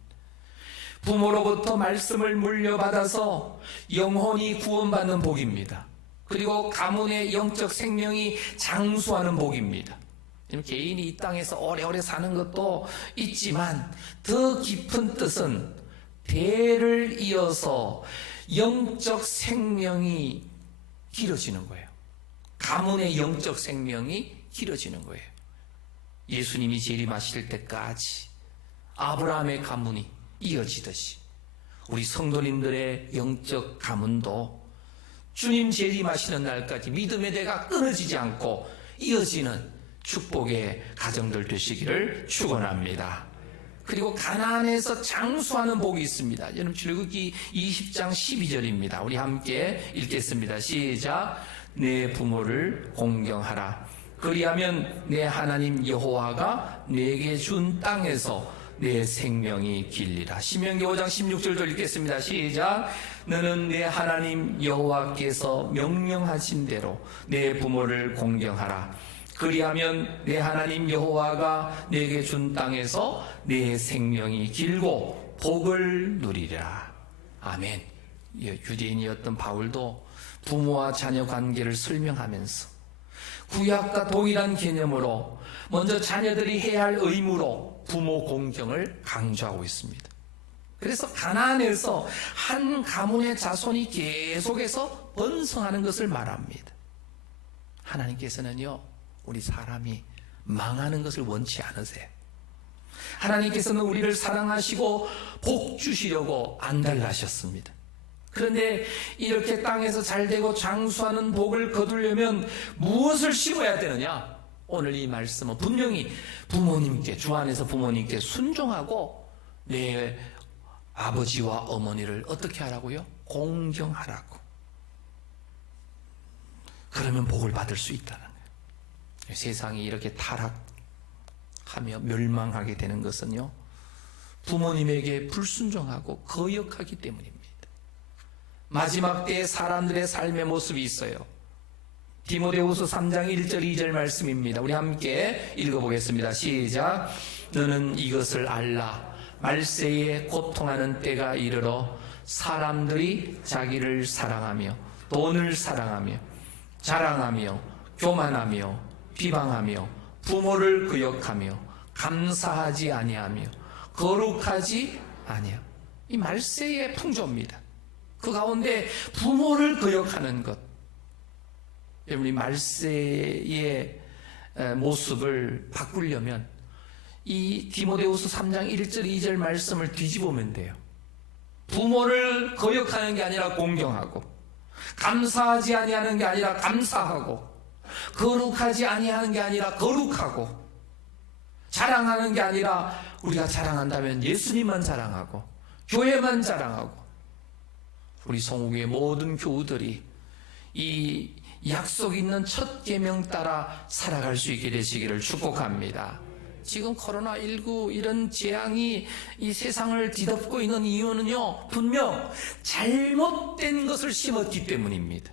부모로부터 말씀을 물려받아서 영혼이 구원받는 복입니다. 그리고 가문의 영적 생명이 장수하는 복입니다. 개인이 이 땅에서 오래오래 사는 것도 있지만 더 깊은 뜻은 대를 이어서 영적 생명이 길어지는 거예요. 가문의 영적 생명이 길어지는 거예요. 예수님이 재림하실 때까지 아브라함의 가문이 이어지듯이 우리 성도님들의 영적 가문도 주님 재림하시는 날까지 믿음의 대가 끊어지지 않고 이어지는 축복의 가정들 되시기를 축원합니다. 그리고 가나안에서 장수하는 복이 있습니다. 여러분 출애굽기 20장 12절입니다. 우리 함께 읽겠습니다. 시작. 내 부모를 공경하라. 그리하면 내 하나님 여호와가 내게 준 땅에서 내 생명이 길리라. 신명기 5장 16절도 읽겠습니다. 시작. 너는 내 하나님 여호와께서 명령하신 대로 내 부모를 공경하라. 그리하면 내 하나님 여호와가 내게 준 땅에서 내 생명이 길고 복을 누리리라. 아멘. 유대인이었던 바울도 부모와 자녀 관계를 설명하면서 구약과 동일한 개념으로 먼저 자녀들이 해야 할 의무로 부모 공경을 강조하고 있습니다. 그래서 가나안에서 한 가문의 자손이 계속해서 번성하는 것을 말합니다. 하나님께서는요, 우리 사람이 망하는 것을 원치 않으세요. 하나님께서는 우리를 사랑하시고 복 주시려고 안달나셨습니다. 그런데 이렇게 땅에서 잘되고 장수하는 복을 거두려면 무엇을 심어야 되느냐? 오늘 이 말씀은 분명히 부모님께, 주 안에서 부모님께 순종하고 내 아버지와 어머니를 어떻게 하라고요? 공경하라고. 그러면 복을 받을 수 있다는 거예요. 세상이 이렇게 타락하며 멸망하게 되는 것은요, 부모님에게 불순종하고 거역하기 때문입니다. 마지막 때에 사람들의 삶의 모습이 있어요. 디모데후서 3장 1절 2절 말씀입니다. 우리 함께 읽어보겠습니다. 시작. 너는 이것을 알라. 말세에 고통하는 때가 이르러 사람들이 자기를 사랑하며 돈을 사랑하며 자랑하며 교만하며 비방하며 부모를 거역하며 감사하지 아니하며 거룩하지 아니하며 이 말세의 풍조입니다. 그 가운데 부모를 거역하는 것, 여러분 이 말세의 모습을 바꾸려면 이 디모데후서 3장 1절 2절 말씀을 뒤집으면 돼요. 부모를 거역하는 게 아니라 공경하고, 감사하지 아니하는 게 아니라 감사하고, 거룩하지 아니하는 게 아니라 거룩하고, 자랑하는 게 아니라 우리가 자랑한다면 예수님만 자랑하고 교회만 자랑하고, 우리 성국의 모든 교우들이 이 약속 있는 첫 계명 따라 살아갈 수 있게 되시기를 축복합니다. 지금 코로나19 이런 재앙이 이 세상을 뒤덮고 있는 이유는요, 분명 잘못된 것을 심었기 때문입니다.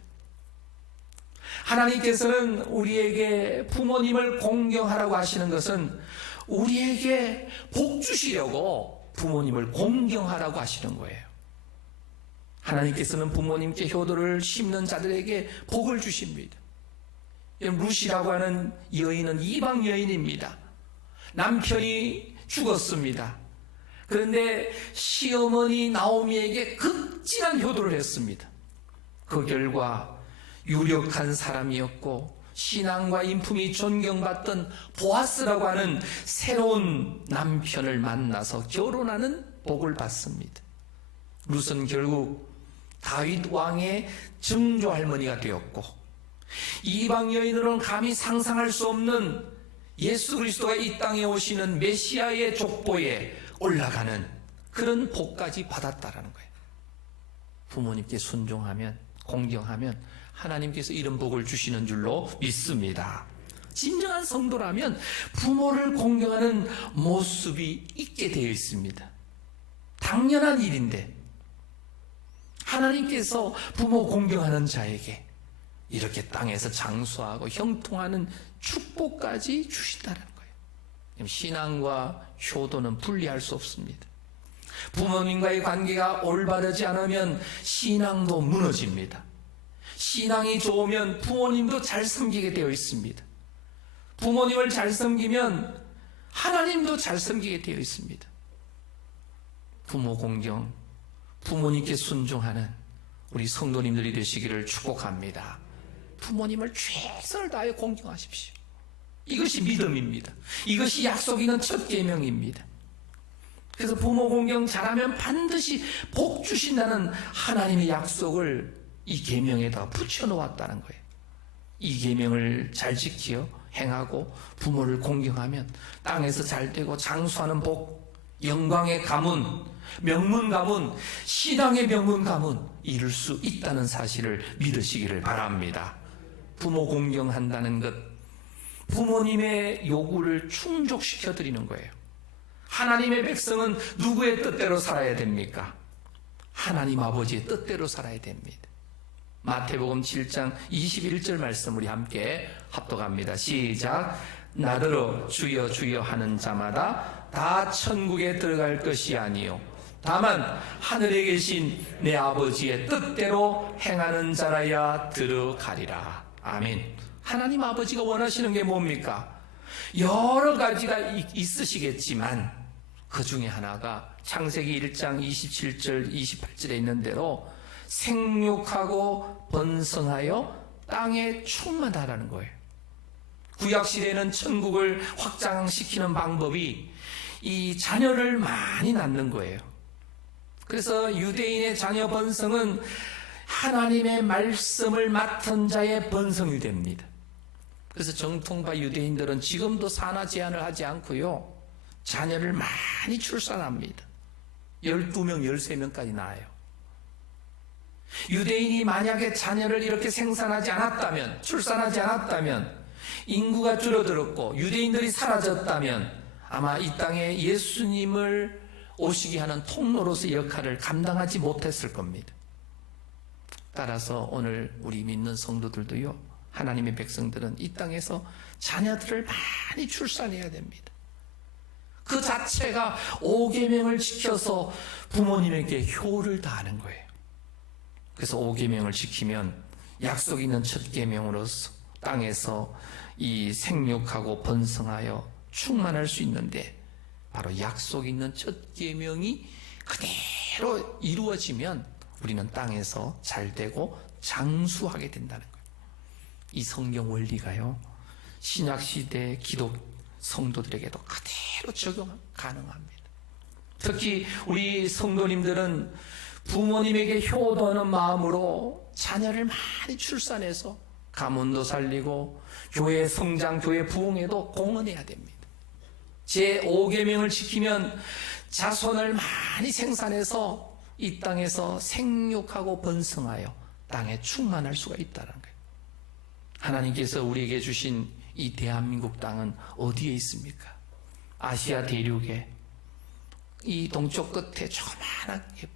하나님께서는 우리에게 부모님을 공경하라고 하시는 것은 우리에게 복 주시려고 부모님을 공경하라고 하시는 거예요. 하나님께서는 부모님께 효도를 심는 자들에게 복을 주십니다. 루시라고 하는 여인은 이방 여인입니다. 남편이 죽었습니다. 그런데 시어머니 나오미에게 극진한 효도를 했습니다. 그 결과 유력한 사람이었고 신앙과 인품이 존경받던 보아스라고 하는 새로운 남편을 만나서 결혼하는 복을 받습니다. 룻은 결국 다윗 왕의 증조 할머니가 되었고, 이방 여인으로는 감히 상상할 수 없는 예수 그리스도가 이 땅에 오시는 메시아의 족보에 올라가는 그런 복까지 받았다라는 거예요. 부모님께 순종하면, 공경하면 하나님께서 이런 복을 주시는 줄로 믿습니다. 진정한 성도라면 부모를 공경하는 모습이 있게 되어 있습니다. 당연한 일인데 하나님께서 부모 공경하는 자에게 이렇게 땅에서 장수하고 형통하는 축복까지 주신다는 거예요. 신앙과 효도는 분리할 수 없습니다. 부모님과의 관계가 올바르지 않으면 신앙도 무너집니다. 신앙이 좋으면 부모님도 잘 섬기게 되어 있습니다. 부모님을 잘 섬기면 하나님도 잘 섬기게 되어 있습니다. 부모 공경, 부모님께 순종하는 우리 성도님들이 되시기를 축복합니다. 부모님을 최선을 다하여 공경하십시오. 이것이 믿음입니다. 이것이 약속 있는 첫 계명입니다. 그래서 부모 공경 잘하면 반드시 복 주신다는 하나님의 약속을 이 계명에다 붙여놓았다는 거예요. 이 계명을 잘 지켜 행하고 부모를 공경하면 땅에서 잘 되고 장수하는 복, 영광의 가문, 명문 가문, 신앙의 명문 가문 이룰 수 있다는 사실을 믿으시기를 바랍니다. 부모 공경한다는 것, 부모님의 요구를 충족시켜 드리는 거예요. 하나님의 백성은 누구의 뜻대로 살아야 됩니까? 하나님 아버지의 뜻대로 살아야 됩니다. 마태복음 7장 21절 말씀 우리 함께 합독합니다. 시작. 나더러 주여 주여 하는 자마다 다 천국에 들어갈 것이 아니요 다만 하늘에 계신 내 아버지의 뜻대로 행하는 자라야 들어가리라. 아멘. 하나님 아버지가 원하시는 게 뭡니까? 여러 가지가 있으시겠지만 그 중에 하나가 창세기 1장 27절 28절에 있는 대로 생육하고 번성하여 땅에 충만하라는 거예요. 구약시대에는 천국을 확장시키는 방법이 이 자녀를 많이 낳는 거예요. 그래서 유대인의 자녀 번성은 하나님의 말씀을 맡은 자의 번성이 됩니다. 그래서 정통파 유대인들은 지금도 산하 제한을 하지 않고요, 자녀를 많이 출산합니다. 12명, 13명까지 낳아요. 유대인이 만약에 자녀를 이렇게 생산하지 않았다면, 출산하지 않았다면, 인구가 줄어들었고 유대인들이 사라졌다면 아마 이 땅에 예수님을 오시게 하는 통로로서의 역할을 감당하지 못했을 겁니다. 따라서 오늘 우리 믿는 성도들도요, 하나님의 백성들은 이 땅에서 자녀들을 많이 출산해야 됩니다. 그 자체가 5계명을 지켜서 부모님에게 효를 다하는 거예요. 그래서 5계명을 지키면 약속 있는 첫 계명으로서 땅에서 이 생육하고 번성하여 충만할 수 있는데, 바로 약속 있는 첫 계명이 그대로 이루어지면 우리는 땅에서 잘 되고 장수하게 된다는 거예요. 이 성경 원리가요, 신약시대 기독 성도들에게도 그대로 적용 가능합니다. 특히 우리 성도님들은 부모님에게 효도하는 마음으로 자녀를 많이 출산해서 가문도 살리고 교회 성장, 교회 부흥에도 공헌해야 됩니다. 제5계명을 지키면 자손을 많이 생산해서 이 땅에서 생육하고 번성하여 땅에 충만할 수가 있다는 거예요. 하나님께서 우리에게 주신 이 대한민국 땅은 어디에 있습니까? 아시아 대륙에 이 동쪽 끝에 조그마하게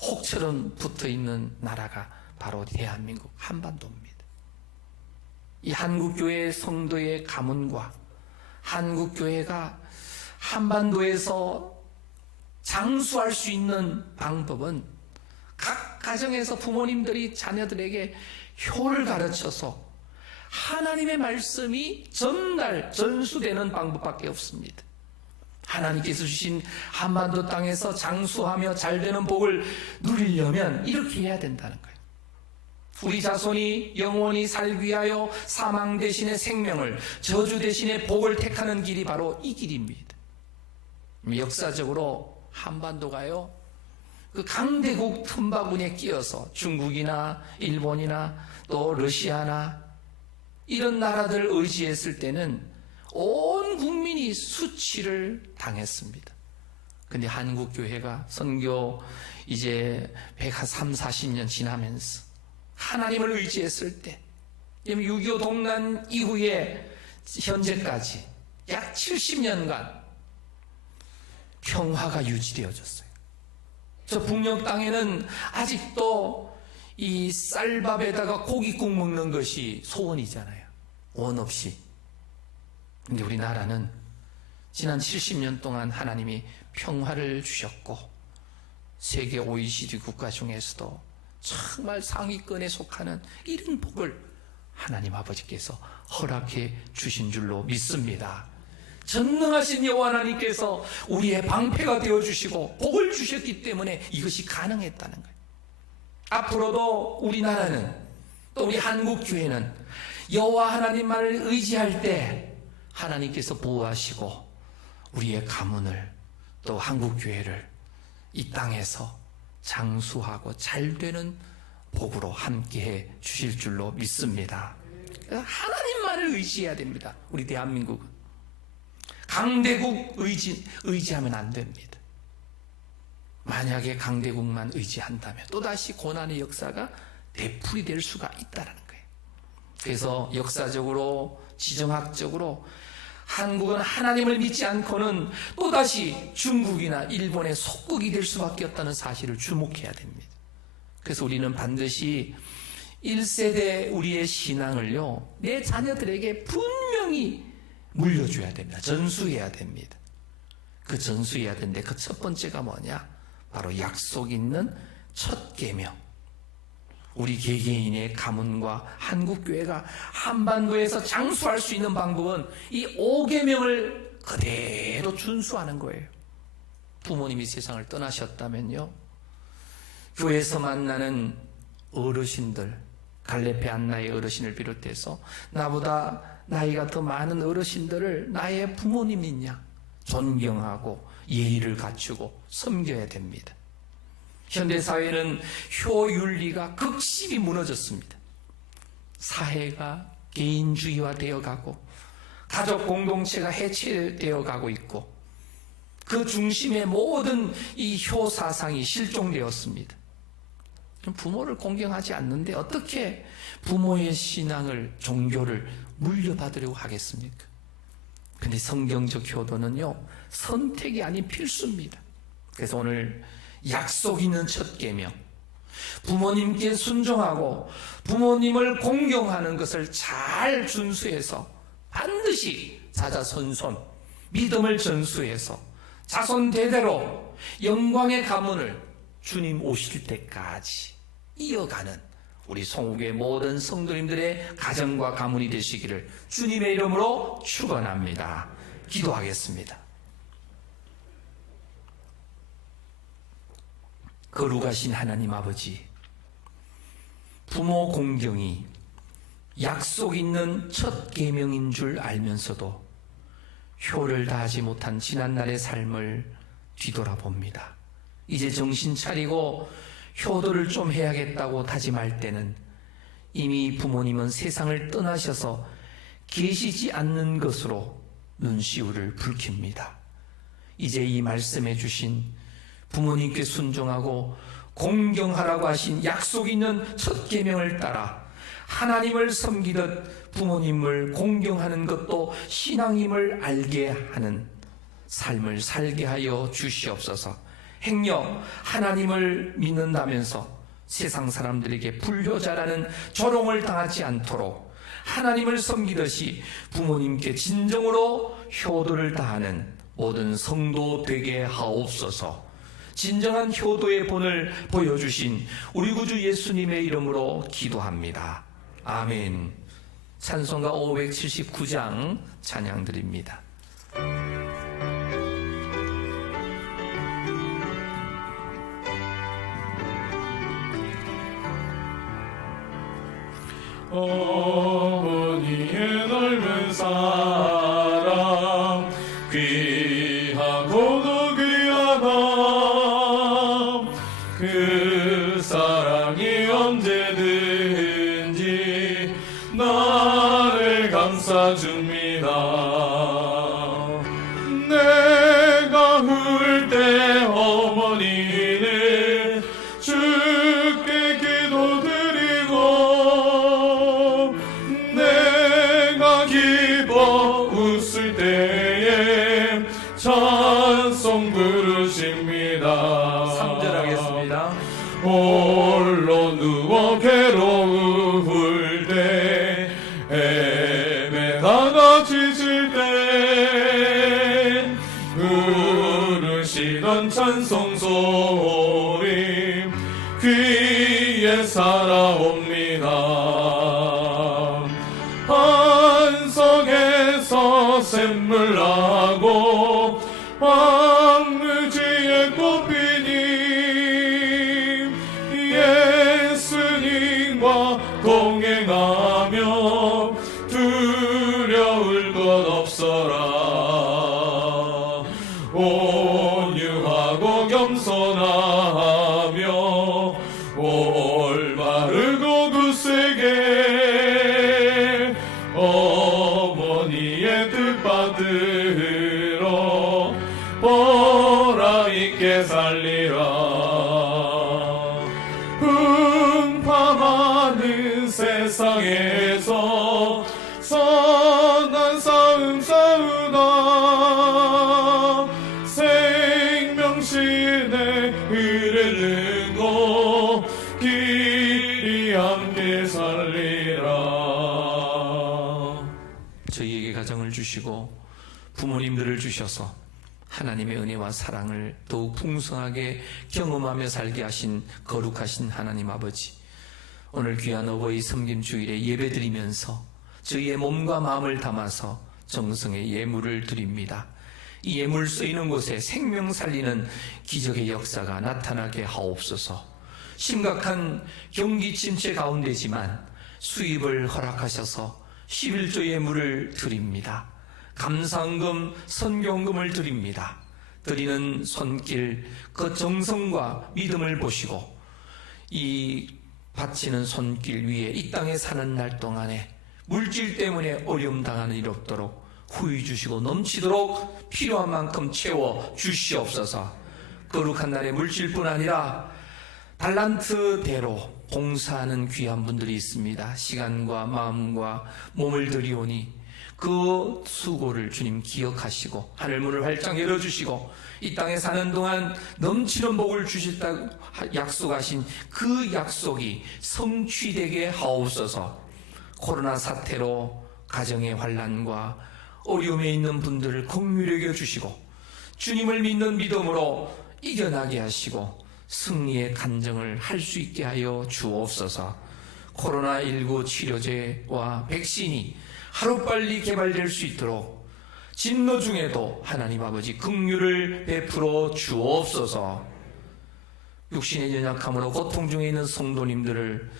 혹처럼 붙어있는 나라가 바로 대한민국 한반도입니다. 이 한국교회 성도의 가문과 한국교회가 한반도에서 장수할 수 있는 방법은 각 가정에서 부모님들이 자녀들에게 효를 가르쳐서 하나님의 말씀이 전수되는 방법밖에 없습니다. 하나님께서 주신 한반도 땅에서 장수하며 잘되는 복을 누리려면 이렇게 해야 된다는 거예요. 우리 자손이 영원히 살기 위하여 사망 대신에 생명을, 저주 대신에 복을 택하는 길이 바로 이 길입니다. 역사적으로 한반도가요, 그 강대국 틈바구니에 끼어서 중국이나 일본이나 또 러시아나 이런 나라들 의지했을 때는 온 국민이 수치를 당했습니다. 근데 한국교회가 선교 이제 130-40년 지나면서 하나님을 의지했을 때, 6.25 동란 이후에 현재까지 약 70년간 평화가 유지되어졌어요. 저 북녘 땅에는 아직도 이 쌀밥에다가 고깃국 먹는 것이 소원이잖아요. 원 없이. 근데 우리나라는 지난 70년 동안 하나님이 평화를 주셨고, 세계 OECD 국가 중에서도 정말 상위권에 속하는 이런 복을 하나님 아버지께서 허락해 주신 줄로 믿습니다. 전능하신 여호와 하나님께서 우리의 방패가 되어주시고 복을 주셨기 때문에 이것이 가능했다는 거예요. 앞으로도 우리나라는, 또 우리 한국교회는 여호와 하나님만을 의지할 때 하나님께서 보호하시고 우리의 가문을, 또 한국교회를 이 땅에서 장수하고 잘되는 복으로 함께해 주실 줄로 믿습니다. 하나님만을 의지해야 됩니다. 우리 대한민국은 강대국 의지하면 안 됩니다. 만약에 강대국만 의지한다면 또다시 고난의 역사가 되풀이될 수가 있다는 거예요. 그래서 역사적으로, 지정학적으로 한국은 하나님을 믿지 않고는 또다시 중국이나 일본의 속국이 될 수밖에 없다는 사실을 주목해야 됩니다. 그래서 우리는 반드시 1세대 우리의 신앙을요, 내 자녀들에게 분명히 물려줘야 됩니다. 전수해야 됩니다. 그 전수해야 되는데 그 첫 번째가 뭐냐? 바로 약속 있는 첫 계명. 우리 개개인의 가문과 한국교회가 한반도에서 장수할 수 있는 방법은 이 5계명을 그대로 준수하는 거예요. 부모님이 세상을 떠나셨다면요, 교회에서 만나는 어르신들, 갈레페 안나의 어르신을 비롯해서 나보다 나이가 더 많은 어르신들을 나의 부모님이냐 존경하고 예의를 갖추고 섬겨야 됩니다. 현대사회는 효윤리가 극심히 무너졌습니다. 사회가 개인주의화 되어가고 가족 공동체가 해체되어 가고 있고 그 중심에 모든 이 효사상이 실종되었습니다. 부모를 공경하지 않는데 어떻게 부모의 신앙을, 종교를 물려받으려고 하겠습니까? 근데 성경적 효도는요, 선택이 아닌 필수입니다. 그래서 오늘 약속 있는 첫 계명, 부모님께 순종하고 부모님을 공경하는 것을 잘 준수해서 반드시 자자손손 믿음을 전수해서 자손 대대로 영광의 가문을 주님 오실 때까지 이어가는 우리 송우교의 모든 성도님들의 가정과 가문이 되시기를 주님의 이름으로 축원합니다. 기도하겠습니다. 거룩하신 하나님 아버지, 부모 공경이 약속 있는 첫 계명인 줄 알면서도 효를 다하지 못한 지난날의 삶을 뒤돌아봅니다. 이제 정신 차리고 효도를 좀 해야겠다고 다짐할 때는 이미 부모님은 세상을 떠나셔서 계시지 않는 것으로 눈시울을 붉힙니다. 이제 이 말씀해 주신 부모님께 순종하고 공경하라고 하신 약속 있는 첫 계명을 따라 하나님을 섬기듯 부모님을 공경하는 것도 신앙임을 알게 하는 삶을 살게 하여 주시옵소서. 행여 하나님을 믿는다면서 세상 사람들에게 불효자라는 조롱을 당하지 않도록 하나님을 섬기듯이 부모님께 진정으로 효도를 다하는 모든 성도 되게 하옵소서. 진정한 효도의 본을 보여주신 우리 구주 예수님의 이름으로 기도합니다. 아멘. 찬송가 579장 찬양 드립니다. 어머니의 넓은 사랑 귀하고도 귀하다. 그 사랑이 언제든지 나를 감싸줍니다. 내가 울 때 어머니는 주께 기도드리고 내가 기뻐 웃을 때에 찬송 부르십니다. 3절 하겠습니다. 홀로 누워 괴로울 때 헤매다가 지칠 때 부르시던 찬송 소리 귀에 살아옵니다. 반석에서 샘물 나고 황무지에 꽃피니 예수님과 동행하며 두려울 것 없어라. 온유하고 겸손하며 올바르고 굳세게 어머니의 뜻 받들어 보라 있게 살리라. 풍파하는 세상에서 선한 싸움 싸우다 생명신의 의를 능고 길이 함께 살리라. 저희에게 가정을 주시고 부모님들을 주셔서 하나님의 은혜와 사랑을 더욱 풍성하게 경험하며 살게 하신 거룩하신 하나님 아버지, 오늘 귀한 어버이 섬김 주일에 예배드리면서 저희의 몸과 마음을 담아서 정성의 예물을 드립니다. 이 예물 쓰이는 곳에 생명 살리는 기적의 역사가 나타나게 하옵소서. 심각한 경기 침체 가운데지만 수입을 허락하셔서 11조 예물을 드립니다. 감사헌금, 선교헌금을 드립니다. 드리는 손길, 그 정성과 믿음을 보시고 이 바치는 손길 위에 이 땅에 사는 날 동안에 물질 때문에 어려움 당하는 일 없도록 후히 주시고 넘치도록 필요한 만큼 채워 주시옵소서. 거룩한 날에 물질뿐 아니라 달란트대로 봉사하는 귀한 분들이 있습니다. 시간과 마음과 몸을 들이오니 그 수고를 주님 기억하시고 하늘문을 활짝 열어주시고 이 땅에 사는 동안 넘치는 복을 주실다고 약속하신 그 약속이 성취되게 하옵소서. 코로나 사태로 가정의 환난과 어려움에 있는 분들을 긍휼히 여겨주시고 주님을 믿는 믿음으로 이겨나게 하시고 승리의 간증을 할 수 있게 하여 주옵소서. 코로나19 치료제와 백신이 하루빨리 개발될 수 있도록 진노 중에도 하나님 아버지 긍휼을 베풀어 주옵소서. 육신의 연약함으로 고통 중에 있는 성도님들을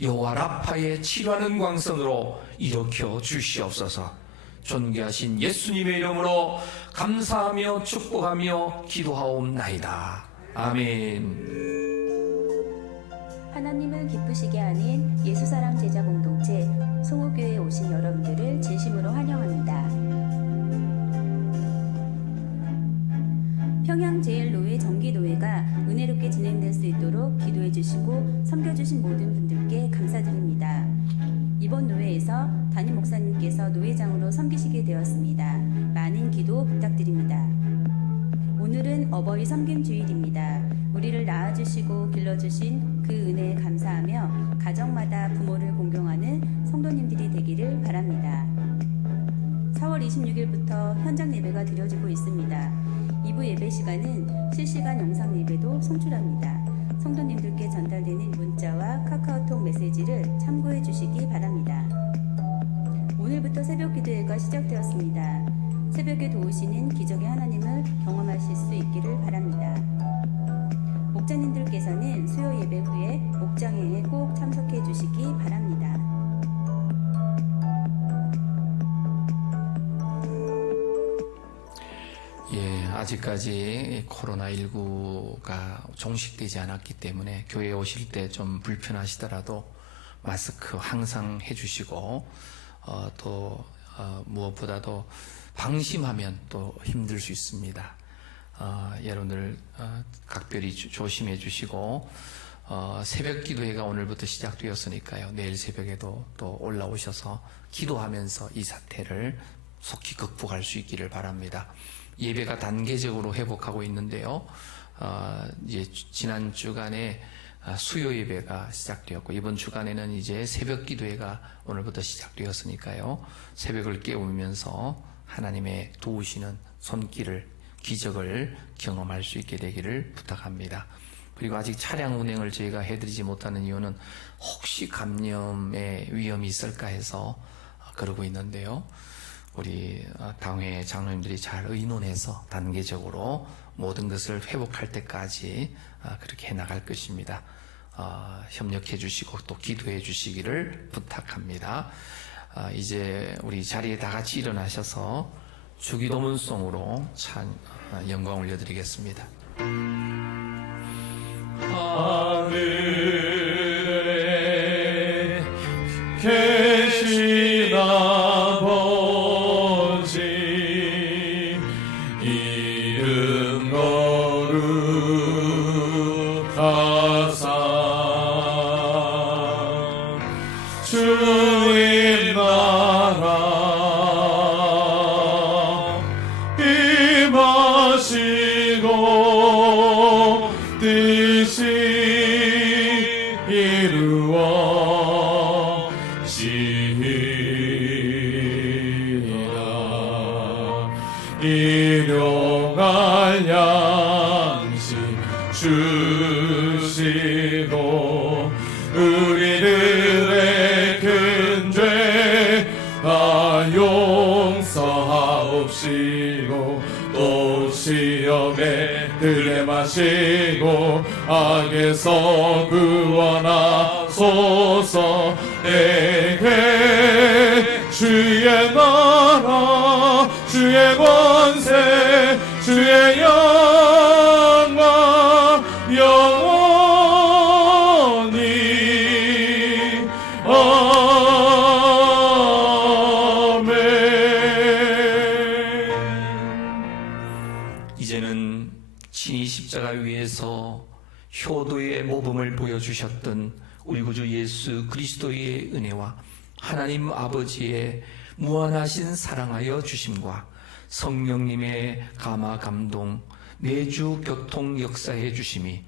여호와 라파의 치료하는 광선으로 일으켜 주시옵소서. 존귀하신 예수님의 이름으로 감사하며 축복하며 기도하옵나이다. 아멘. 하나님을 기쁘시게 하는 예수사랑 제자 공동체 송호교회에 오신 여러분들을 진심으로 환영합니다. 평양제일노회 정기노회가 은혜롭게 진행될 수 있도록 기도해 주시고 섬겨주신 모든 분들께 감사드립니다. 이번 노회에서 담임 목사님께서 노회장으로 섬기시게 되었습니다. 많은 기도 부탁드립니다. 오늘은 어버이 섬김주일입니다. 우리를 낳아주시고 길러주신 그 은혜에 감사하며 가정마다 부모를 공경하는 성도님들이 되기를 바랍니다. 4월 26일부터 현장 예배가 드려지고 있습니다. 2부 예배 시간은 실시간 영상 예배도 송출합니다. 성도님들께 전달되는 문자와 카카오톡 메시지를 참고해 주시기 바랍니다. 오늘부터 새벽 기도회가 시작되었습니다. 새벽에 도우시는 기적의 하나님을 경험하실 수 있기를 바랍니다. 목자님들께서는 수요 예배 후에 목장회에 꼭 참석해 주시기 바랍니다. 아직까지 코로나19가 종식되지 않았기 때문에 교회에 오실 때 좀 불편하시더라도 마스크 항상 해주시고 또 무엇보다도 방심하면 또 힘들 수 있습니다. 여러분들 각별히 조심해 주시고 새벽 기도회가 오늘부터 시작되었으니까요. 내일 새벽에도 또 올라오셔서 기도하면서 이 사태를 속히 극복할 수 있기를 바랍니다. 예배가 단계적으로 회복하고 있는데요. 이제 지난 주간에 수요 예배가 시작되었고 이번 주간에는 이제 새벽 기도회가 오늘부터 시작되었으니까요. 새벽을 깨우면서 하나님의 도우시는 손길을 기적을 경험할 수 있게 되기를 부탁합니다. 그리고 아직 차량 운행을 저희가 해드리지 못하는 이유는 혹시 감염의 위험이 있을까 해서 그러고 있는데요. 우리 당회 장로님들이 잘 의논해서 단계적으로 모든 것을 회복할 때까지 그렇게 해나갈 것입니다. 협력해 주시고 또 기도해 주시기를 부탁합니다. 이제 우리 자리에 다 같이 일어나셔서 주기도문송으로 영광 올려드리겠습니다. 하늘에 계신 아버지 이름 거룩하사 주님 나라 임하시고 뜻이 이루어지리라. 일용할 양식 주시고 우리들의 큰 죄 다 용서하옵시고 또 시험에 들게 마시고 악에서 구원하소서. 내게 주의 나라 주의 권세 주의 영광 영원히 아멘. 이제는 친히 십자가 위에서 효도의 모범을 보여주셨던 우리 구주 예수 그리스도의 은혜와 하나님 아버지의 무한하신 사랑하여 주심과 성령님의 감화 감동 내주 교통 역사해 주심이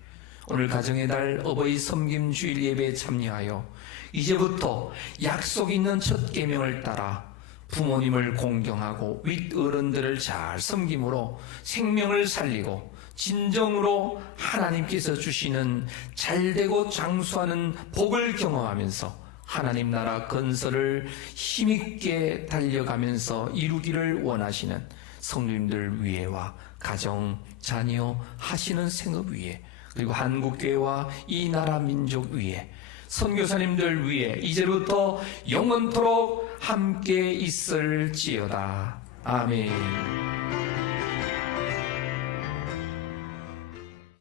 오늘 가정의 날 어버이 섬김 주일 예배에 참여하여 이제부터 약속 있는 첫 계명을 따라 부모님을 공경하고 윗어른들을 잘 섬김으로 생명을 살리고 진정으로 하나님께서 주시는 잘되고 장수하는 복을 경험하면서 하나님 나라 건설을 힘있게 달려가면서 이루기를 원하시는 성도님들 위에와 가정, 자녀 하시는 생업 위에, 그리고 한국교회와 이 나라 민족 위에, 선교사님들 위에 이제부터 영원토록 함께 있을지어다. 아멘.